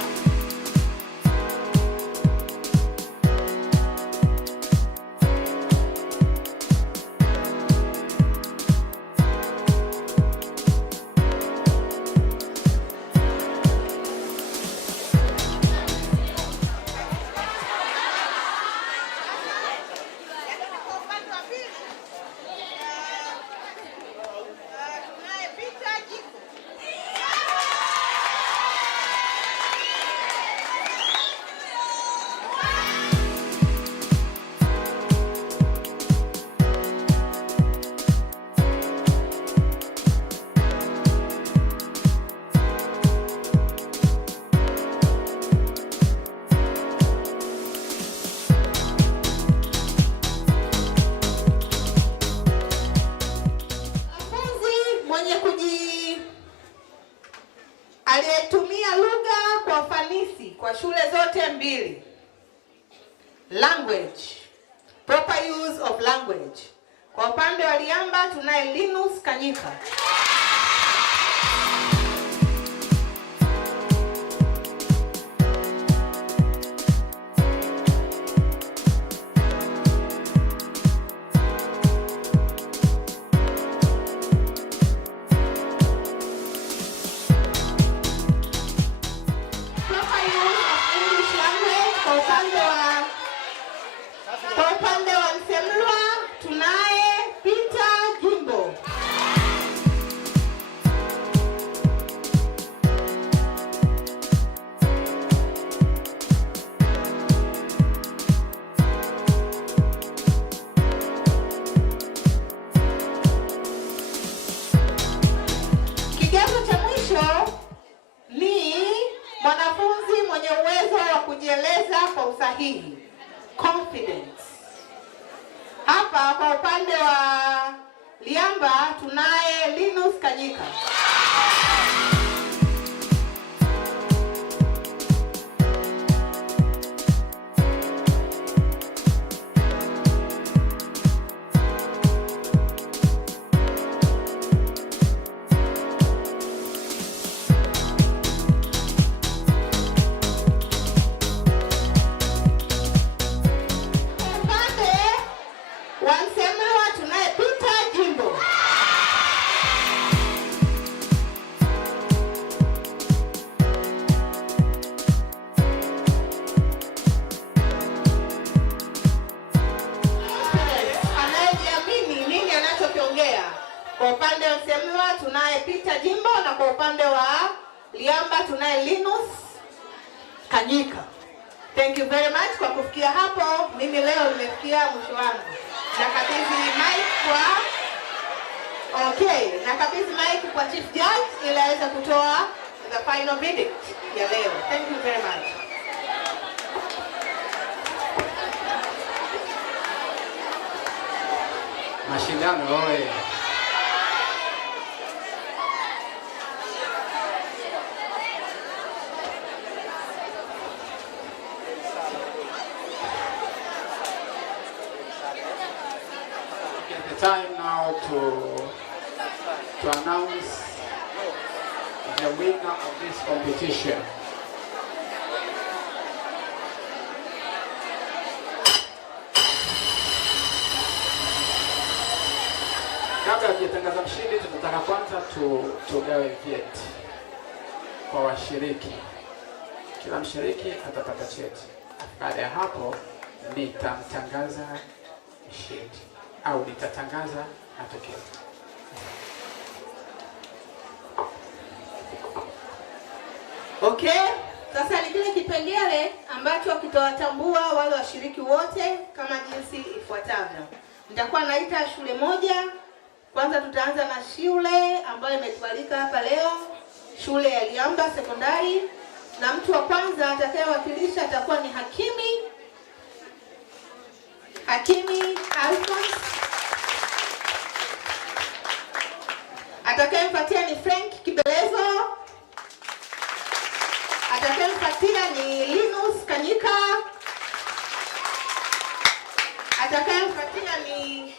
Aliyetumia lugha kwa ufanisi kwa shule zote mbili. Language. Proper use of language. Kwa upande wa Liamba tunaye Linus Kanyika. Mwanafunzi mwenye uwezo wa kujieleza kwa usahihi. Confidence. Hapa kwa upande wa Liamba tunaye Linus Kanyika. Kwa upande wa Msemiwa tunaye Peter Jimbo na kwa upande wa Liamba tunaye Linus Kanyika. Thank you very much kwa kufikia hapo. Mimi leo nimefikia mwisho wangu. Nakabidhi mic kwa Chief Judge ili aweze kutoa the final verdict ya leo. Thank you very much. Mashindano oye. Time now to announce the winner of this competition. Kabla tujatangaza mshindi, tunataka kwanza tugawe vyeti kwa washiriki. Kila mshiriki atapata cheti. Baada ya hapo nitamtangaza mshindi au nitatangaza matokeo. Okay, sasa ni kile kipengele ambacho kitawatambua wale washiriki wote kama jinsi ifuatavyo. Nitakuwa naita shule moja. Kwanza tutaanza na shule ambayo imetualika hapa leo, shule ya Liamba Sekondari, na mtu wa kwanza atakayewakilisha atakuwa ni Hakimi Alphonse. Atakayefuatia ni Frank Kibelezo. Atakayefuatia ni Linus Kanyika. Atakayefuatia ni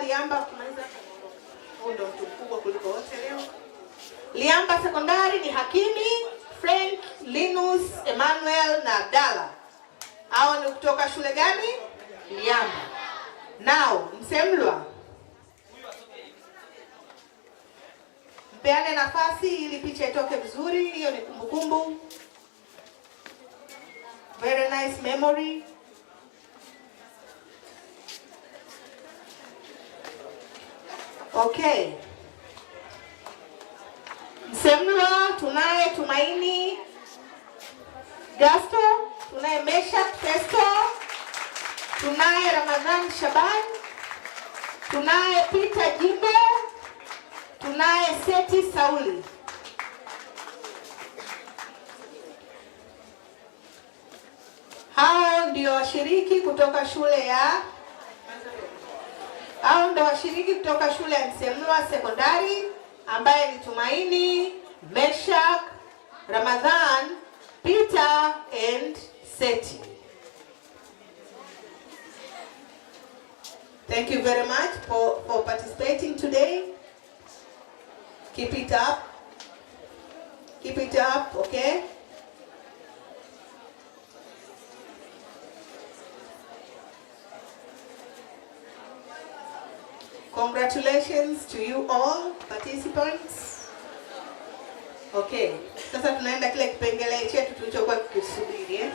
Liamba, Liamba kumaliza. Huyu ndo mtu mkubwa kuliko wote leo. Liamba Sekondari ni Hakimi, Frank, Linus, Emmanuel na Abdalla. Hao ni kutoka shule gani? Liamba. Now, Msemlwa. Mpeane nafasi ili picha itoke vizuri. Hiyo ni kumbukumbu. Very nice memory. Okay. Msemlwa tunaye Tumaini Gasto, tunaye Meshak Festo, tunaye Ramadhan Shaban, tunaye Peter Jimbo, tunaye Seti Sauli. Hao ndio washiriki kutoka shule ya Msemlwa Sekondari, ambaye ni Tumaini, Meshak, Ramadhan, Peter and Seti. Thank you very much for participating today. Keep it up. Keep it up, okay? Congratulations to you all participants. Okay, sasa tunaenda kile kipengele chetu tulichokuwa tukisubiri.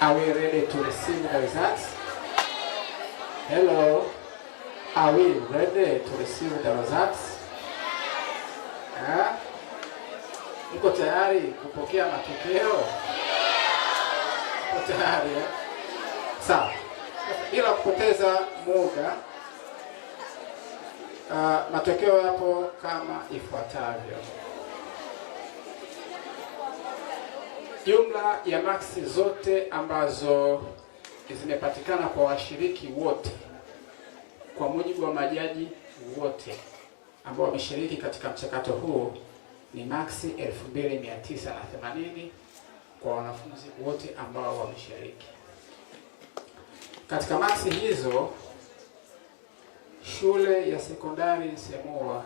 Are we ready to receive the results? Hello. Are we ready to receive the results? Uko tayari kupokea matokeo? Uko tayari? Sawa. Bila kupoteza muda, matokeo yapo kama ifuatavyo. Jumla ya maksi zote ambazo zimepatikana kwa washiriki wote kwa mujibu wa majaji wote ambao wameshiriki katika mchakato huu ni maksi 2980 kwa wanafunzi wote ambao wameshiriki. Katika maksi hizo, shule ya sekondari Msemlwa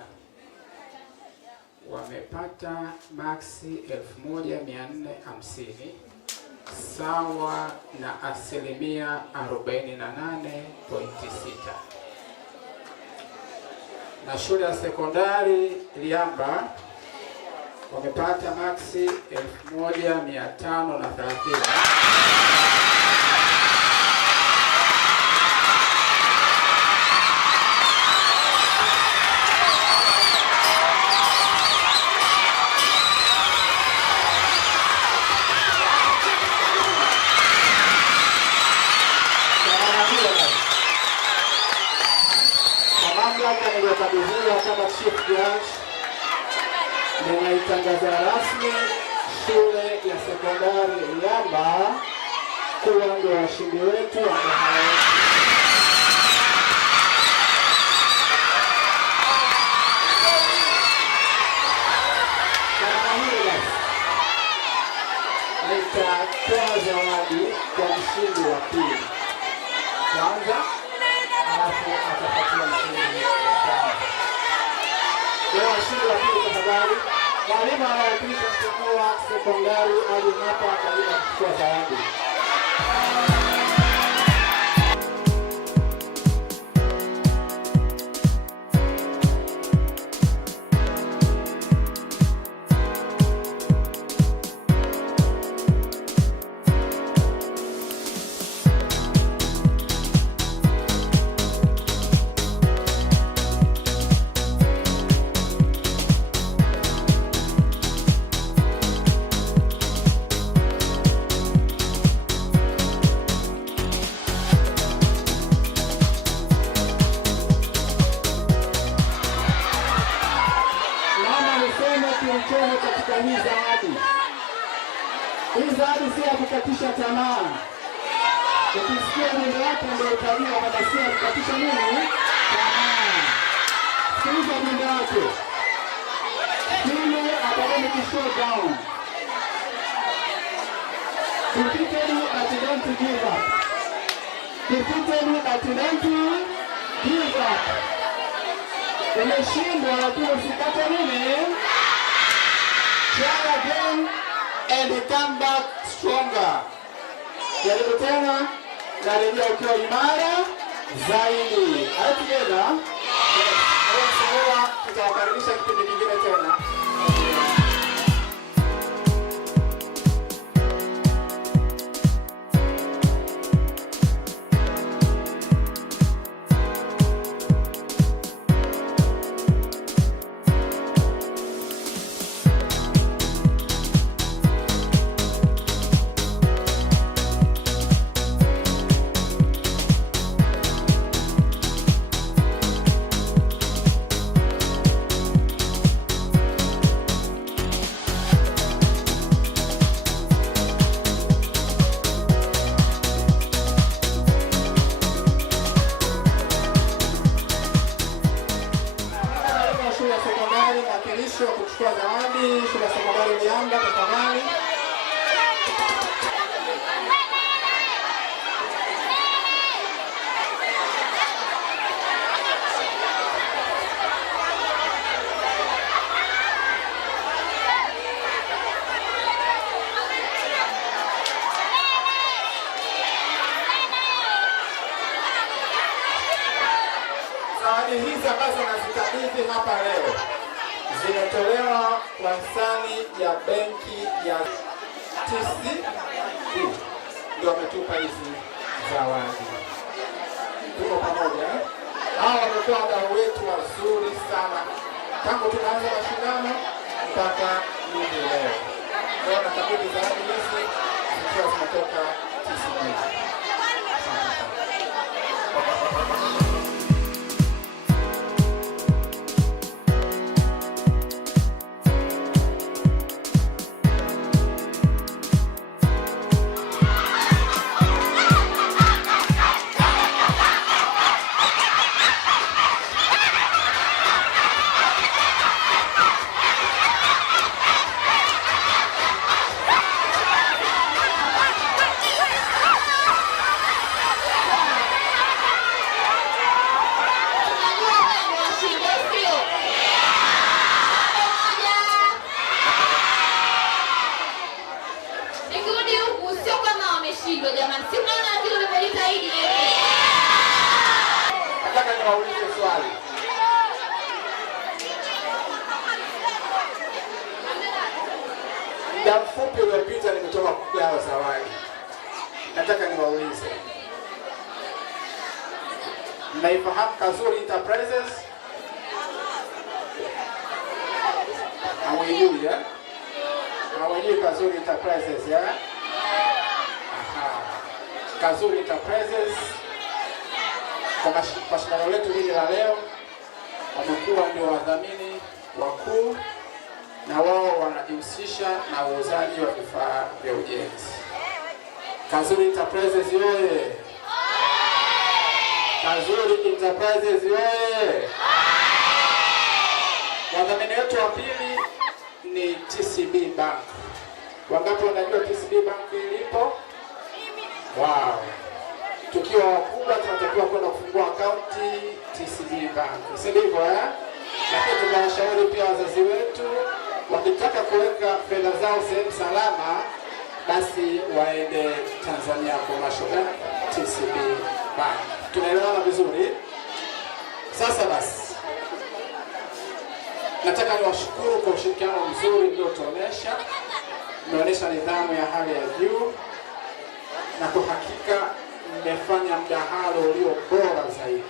wamepata maksi 1450 sawa na asilimia 48.6. Na shule ya sekondari Liamba wamepata maksi 1530 kama chief judge, ninaitangaza rasmi shule ya sekondari Liamba kuwa ndio washindi wetu wa nitatoa zawadi kwa mshindi wa pili kwanza, alafu atapatia mshindi wa kwanza. Kwa washindi wa pili tafadhali, mwalimu anayewakilisha Msemlwa Sekondari hadi hapa kwa ajili ya kuchukua zawadi. Katika hii zawadi. Hii zawadi si ya kukatisha tamaa. Ukisikia neno lako ndio utajua kwamba si ya kukatisha nini? Tamaa. Sikiliza neno lako. Phinu Showdawn. Defeated but don't give up. Defeated but don't give up. Umeshindwa lakini usikate nini? Try again and come back stronger. Jaribu tena na rejea ukiwa imara zaidi. All together. Yes. Tutawakaribisha kipindi kingine tena. Kuchukua zawadi shule ya sekondari Iliyoandaliwa tafadhali. Zawadi hizi ambazo nazikabidhi hapa leo zimetolewa kwa hisani ya benki ya TCB. Ndio wametupa hizi zawadi. Tuko pamoja. Hawa wamekuwa wadau wetu wazuri sana tangu tunaanza mashindano mpaka hivi leo. Kwa nakabidhi zawadi hizi zikiwa zimetoka TCB. Muda mfupi uliopita nimetoka kugawa zawadi. Nataka niwaulize. Mnaifahamu Kazuri Enterprises? Hawajui ya? Hawajui Kazuri Enterprises ya? Aha. Kazuri Enterprises kwa shindano letu hili la leo wamekuwa ndio wadhamini wakuu na wao wanajihusisha na uuzaji wa vifaa vya ujenzi. Kazuri Enterprises yoye! Kazuri Enterprises yoye! Wadhamini wetu wa pili ni TCB Bank. Wangapi wanajua TCB Bank ilipo? Wow! Tukiwa wakubwa tunatakiwa kwenda kufungua akaunti TCB Bank. Si ndivyo eh? Lakini tunawashauri pia wazazi wetu wakitaka kuweka fedha zao sehemu salama basi waende Tanzania Commercial Bank, TCB Bank. Tunaelewana vizuri? Sasa basi nataka niwashukuru kwa ushirikiano mzuri mliotuonesha. Mmeonyesha nidhamu ya hali ya juu na kwa hakika mmefanya mdahalo ulio bora zaidi.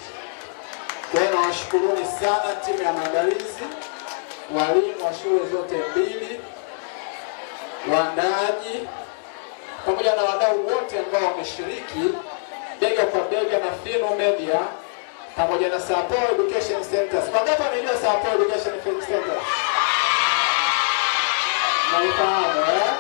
Kwa hiyo nawashukuruni sana timu ya maandalizi, walimu wa shule zote mbili, waandaaji pamoja na wadau wote ambao wameshiriki bega kwa bega na Phinu Media pamoja na Sr.Poul Education Centers. Wangapi wanajua Sr.Poul Education Centers? Mnaifahamu eh?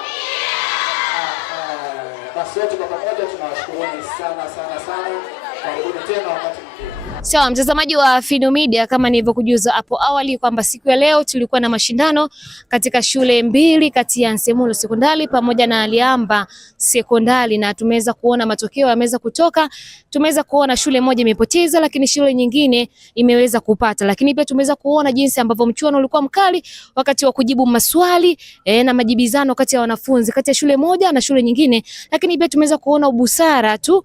Basi wote kwa pamoja tunawashukuruni sana sana sana. Karibuni tena wakati mwingine. Sawa, mtazamaji wa Phinu Media, kama nilivyokujuza hapo awali kwamba siku ya leo tulikuwa na mashindano katika shule mbili kati ya Nsemulo Sekondari pamoja na Liamba Sekondari, na tumeweza kuona matokeo yameweza kutoka. Tumeweza kuona shule moja imepoteza lakini shule nyingine imeweza kupata, lakini pia tumeweza kuona jinsi ambavyo mchuano ulikuwa mkali wakati wa kujibu maswali na majibizano kati ya wanafunzi kati ya shule moja na shule nyingine, lakini pia tumeweza kuona ubusara tu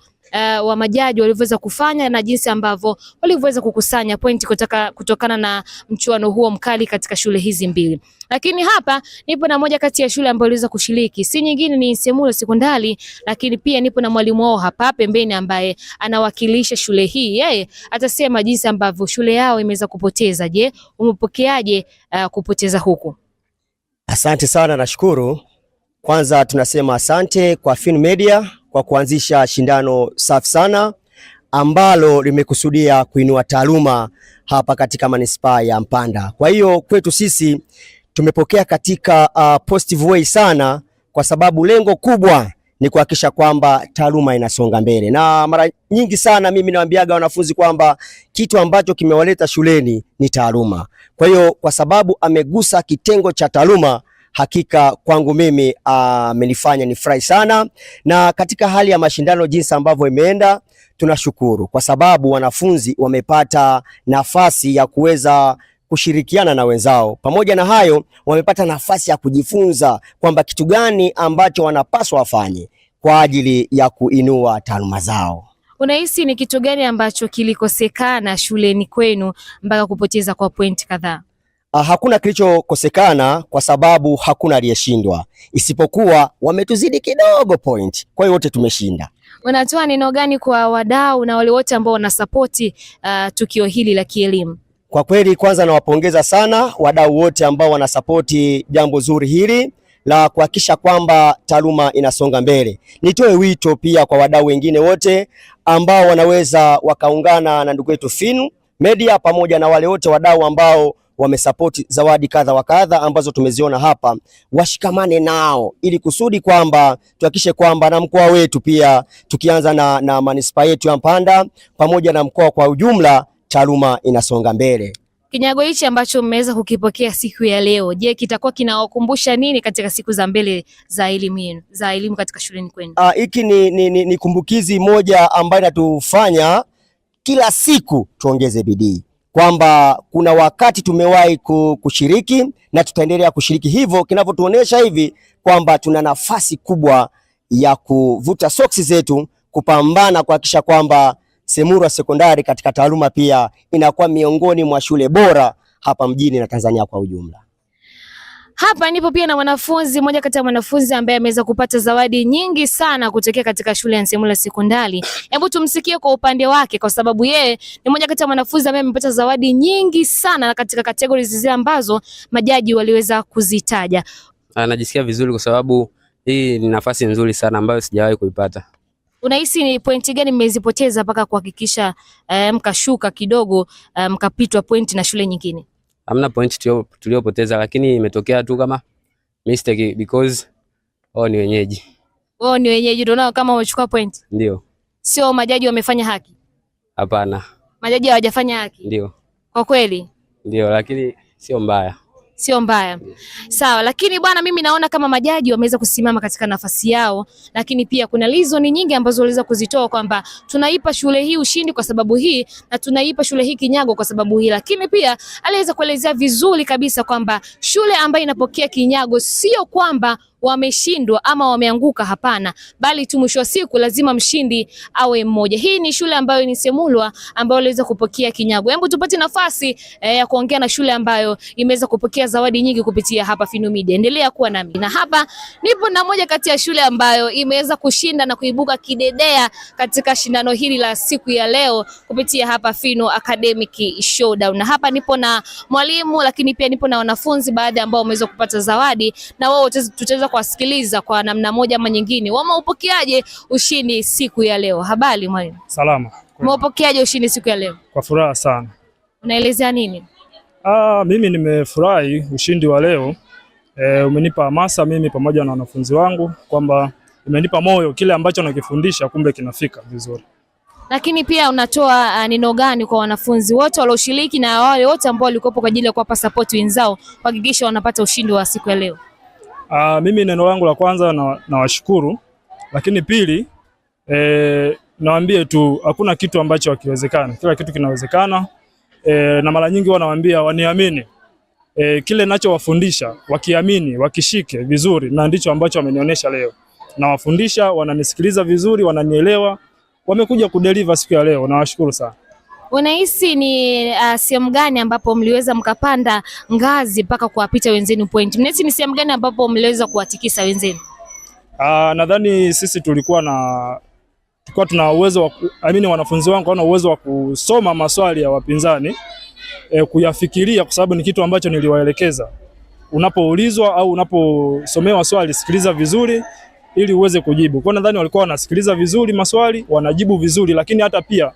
wa majaji walivyoweza kufanya na jinsi ambavyo walivyoweza kukusanya pointi kutokana na mchuano huo mkali katika shule hizi mbili. Lakini hapa nipo na moja kati ya shule ambayo iliweza kushiriki, si nyingine ni Nsemulo Sekondari, lakini pia nipo na mwalimu wao hapa pembeni ambaye anawakilisha shule hii. Yeye atasema jinsi ambavyo shule yao imeweza kupoteza. Je, umepokeaje kupoteza huku? Asante sana, nashukuru. Kwanza tunasema asante kwa Phinu Media kwa kuanzisha shindano safi sana ambalo limekusudia kuinua taaluma hapa katika manispaa ya Mpanda. Kwa hiyo kwetu sisi tumepokea katika positive way sana, kwa sababu lengo kubwa ni kuhakikisha kwamba taaluma inasonga mbele. Na mara nyingi sana mimi nawaambiaga wanafunzi kwamba kitu ambacho kimewaleta shuleni ni taaluma. Kwa hiyo kwa sababu amegusa kitengo cha taaluma, hakika kwangu mimi amenifanya nifurahi sana. Na katika hali ya mashindano jinsi ambavyo imeenda, tunashukuru kwa sababu wanafunzi wamepata nafasi ya kuweza kushirikiana na wenzao. Pamoja na hayo, wamepata nafasi ya kujifunza kwamba kitu gani ambacho wanapaswa wafanye kwa ajili ya kuinua taaluma zao. Unahisi ni kitu gani ambacho kilikosekana shuleni kwenu mpaka kupoteza kwa pointi kadhaa? Hakuna kilichokosekana kwa sababu hakuna aliyeshindwa, isipokuwa wametuzidi kidogo point. Kwa hiyo wote tumeshinda. Unatoa neno gani kwa wadau na wale wote ambao wanasapoti tukio hili la kielimu? Kwa kweli kwanza nawapongeza sana wadau wote ambao wanasapoti jambo zuri hili la kuhakikisha kwamba taaluma inasonga mbele. Nitoe wito pia kwa wadau wengine wote ambao wanaweza wakaungana na ndugu yetu Phinu Media pamoja na wale wote wadau ambao wamesapoti zawadi kadha wa kadha ambazo tumeziona hapa, washikamane nao ili kusudi kwamba tuhakikishe kwamba na mkoa wetu pia, tukianza na manispaa yetu ya Mpanda pamoja na mkoa kwa ujumla, taaluma inasonga mbele. Kinyago hichi ambacho mmeweza kukipokea siku ya leo, je, kitakuwa kinawakumbusha nini katika siku za mbele za elimu katika shuleni kwenu? Hiki ni kumbukizi moja ambayo inatufanya kila siku tuongeze bidii, kwamba kuna wakati tumewahi kushiriki na tutaendelea kushiriki. Hivyo kinavyotuonesha hivi kwamba tuna nafasi kubwa ya kuvuta soksi zetu kupambana kuhakikisha kwamba Nsemulo Sekondari katika taaluma pia inakuwa miongoni mwa shule bora hapa mjini na Tanzania kwa ujumla. Hapa nipo pia na mwanafunzi mmoja kati ya wanafunzi ambaye ameweza kupata zawadi nyingi sana kutokea katika shule ya Nsemulo Sekondari. Hebu tumsikie kwa upande wake, kwa sababu yeye ni mmoja kati ya wanafunzi ambaye amepata zawadi nyingi sana katika categories zile ambazo majaji waliweza kuzitaja. Najisikia vizuri kwa sababu hii ni nafasi nzuri sana ambayo sijawahi kuipata. Unahisi ni pointi gani mmezipoteza mpaka kuhakikisha mkashuka kidogo, mkapitwa pointi na shule nyingine? Hamna point tuliopoteza, lakini imetokea tu kama mistake because ni wenyeji. Ni wenyeji ndio nao kama wamechukua point? Ndio. Sio majaji wamefanya haki? Hapana. Majaji hawajafanya haki? Ndio. Kwa kweli? Ndio, lakini sio mbaya. Sio mbaya. Sawa, lakini bwana, mimi naona kama majaji wameweza kusimama katika nafasi yao, lakini pia kuna reason nyingi ambazo waliweza kuzitoa kwamba tunaipa shule hii ushindi kwa sababu hii na tunaipa shule hii kinyago kwa sababu hii, lakini pia aliweza kuelezea vizuri kabisa kwamba shule ambayo inapokea kinyago sio kwamba wameshindwa ama wameanguka, hapana, bali tu mwisho wa siku lazima mshindi awe mmoja. Hii ni shule ambayo ni Nsemulo ambayo iliweza kupokea kinyago. Hebu tupate nafasi ya kuongea na shule ambayo imeweza kupokea zawadi nyingi kupitia hapa Phinu Media. Endelea kuwa nami. Na hapa nipo na moja kati ya shule ambayo imeweza kushinda na kuibuka kidedea katika shindano hili la siku ya leo kupitia hapa Phinu Academic Showdawn. Na hapa nipo na mwalimu, lakini pia nipo na wanafunzi baadhi ambao wameweza kupata zawadi, na wao tutaweza kuwasikiliza kwa namna moja ama nyingine. Wameupokeaje ushindi siku ya leo? Habari mwalimu? Salama. Umeupokeaje ushindi siku ya leo? Kwa furaha sana. Unaelezea nini? Mimi nimefurahi ushindi wa leo. Umenipa hamasa mimi pamoja na wanafunzi wangu kwamba imenipa moyo kile ambacho nakifundisha kumbe kinafika vizuri. Lakini pia unatoa neno gani kwa wanafunzi wote walioshiriki na wale wote ambao walikuwa kwa ajili ya kuwapa support wenzao kuhakikisha wanapata ushindi wa siku ya leo? Mimi neno langu la kwanza nawashukuru, lakini pili nawaambie tu hakuna kitu ambacho hakiwezekani. Kila kitu kinawezekana. Na mara nyingi wanawaambia waniamini. Kile ninachowafundisha wakiamini, wakishike vizuri, na ndicho ambacho wamenionyesha leo. Nawafundisha, wananisikiliza vizuri, wananielewa, wamekuja kudeliver siku ya leo. Nawashukuru sana. Unahisi ni sehemu gani ambapo mliweza mkapanda ngazi mpaka kuwapita wenzenu point? Mnahisi ni sehemu gani ambapo mliweza kuwatikisa wenzenu? Nadhani sisi tulikuwa tuna uwezo wa wanafunzi wangu wana uwezo wa kusoma maswali ya wapinzani, kuyafikiria, kwa sababu ni kitu ambacho niliwaelekeza. Unapoulizwa au unaposomewa swali, sikiliza vizuri ili uweze kujibu. Kwa nadhani walikuwa wanasikiliza vizuri maswali, wanajibu vizuri, lakini hata pia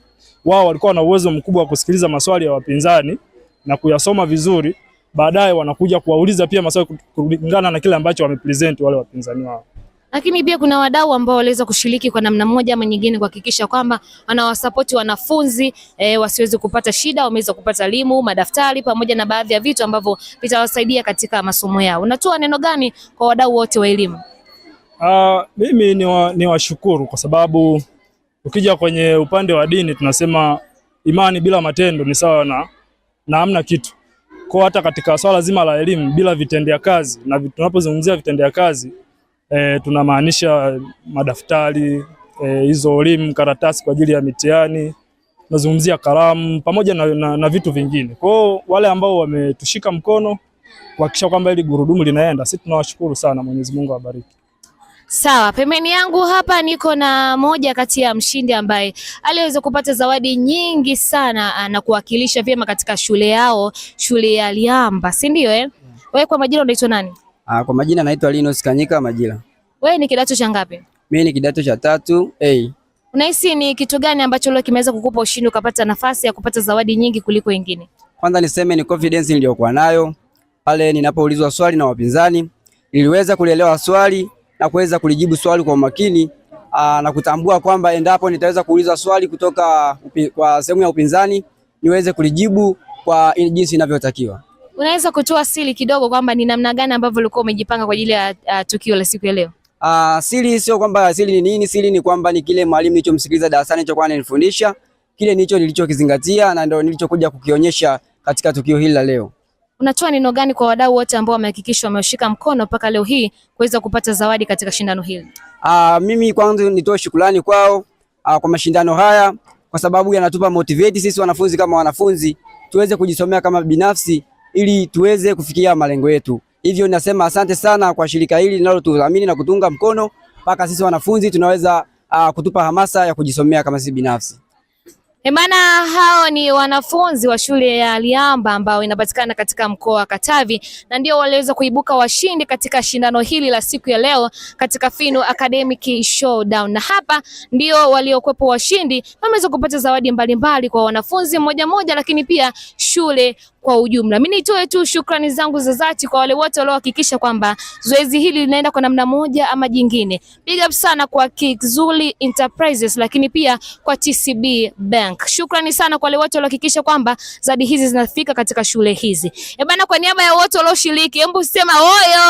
wao walikuwa na uwezo mkubwa wa kusikiliza maswali ya wapinzani na kuyasoma vizuri. Baadaye wanakuja kuwauliza pia maswali kulingana na kile ambacho wamepresent wale wapinzani wao. Lakini pia kuna wadau ambao waliweza kushiriki kwa namna moja ama nyingine kuhakikisha kwamba wanawasupport wanafunzi wasiweze kupata shida, wameweza kupata elimu, madaftari pamoja na baadhi ya vitu ambavyo vitawasaidia katika masomo yao. Unatoa neno gani kwa wadau wote wa elimu? Mimi ni washukuru kwa sababu ukija kwenye upande wa dini tunasema imani bila matendo ni sawa na hamna kitu. Kwa hata katika swala zima la elimu bila vitendea kazi, na tunapozungumzia vitendea kazi tunamaanisha madaftari, hizo elimu, karatasi kwa ajili ya mitihani, tunazungumzia kalamu pamoja na vitu vingine. Kwa wale ambao wametushika mkono kuhakikisha kwamba ili gurudumu linaenda, sisi tunawashukuru sana. Mwenyezi Mungu awabariki. Sawa, pembeni yangu hapa niko na moja kati ya mshindi ambaye aliweza kupata zawadi nyingi sana na kuwakilisha vyema katika shule yao, shule ya Liamba, si ndio Wewe kwa majina unaitwa nani? Kwa majina naitwa Linus Kanyika Majira. Wewe ni kidato cha ngapi? Mimi ni kidato cha 3A. Unahisi ni kitu gani ambacho leo kimeweza kukupa ushindi ukapata nafasi ya kupata zawadi nyingi kuliko wengine? Kwanza niseme ni confidence niliyokuwa nayo pale ninapoulizwa swali na wapinzani. Niliweza kulielewa swali na kuweza kulijibu swali kwa umakini, na kutambua kwamba endapo nitaweza kuuliza swali kutoka kwa sehemu ya upinzani niweze kulijibu kwa jinsi inavyotakiwa. Unaweza kutoa siri kidogo kwamba ni namna gani ambavyo ulikuwa umejipanga kwa ajili ya tukio la siku ya leo? Siri sio kwamba siri ni nini, siri ni kwamba ni kile mwalimu nilichomsikiliza darasani nilichokuwa ananifundisha, kile nilichokizingatia na ndio nilichokuja kukionyesha katika tukio hili la leo. Unatoa neno gani kwa wadau wote ambao wamehakikisha wameshika mkono mpaka leo hii kuweza kupata zawadi katika shindano hili? Mimi kwanza nitoe shukrani kwao kwa mashindano haya, kwa sababu yanatupa motivate sisi wanafunzi kama wanafunzi tuweze kujisomea kama binafsi ili tuweze kufikia malengo yetu. Hivyo nasema asante sana kwa shirika hili linalotuamini na kutunga mkono mpaka sisi wanafunzi tunaweza kutupa hamasa ya kujisomea kama sisi binafsi. Ebana, hao ni wanafunzi wa shule ya Liamba ambao inapatikana katika mkoa wa Katavi na ndio waliweza kuibuka washindi katika shindano hili la siku ya leo katika Phinu Academic Showdawn. Na hapa ndio waliokuwepo washindi, wameweza kupata zawadi mbalimbali kwa wanafunzi mmoja mmoja, lakini pia shule kwa ujumla. Mimi nitoe tu shukrani zangu za dhati kwa wale wote waliohakikisha kwamba zoezi hili linaenda kwa namna moja ama jingine. Big up sana kwa Kizuli Enterprises, lakini pia kwa TCB Bank. Shukrani sana kwa wale wote waliohakikisha kwamba zawadi hizi zinafika katika shule hizi. Bana, kwa niaba ya wote walioshiriki, hebu sema oyo!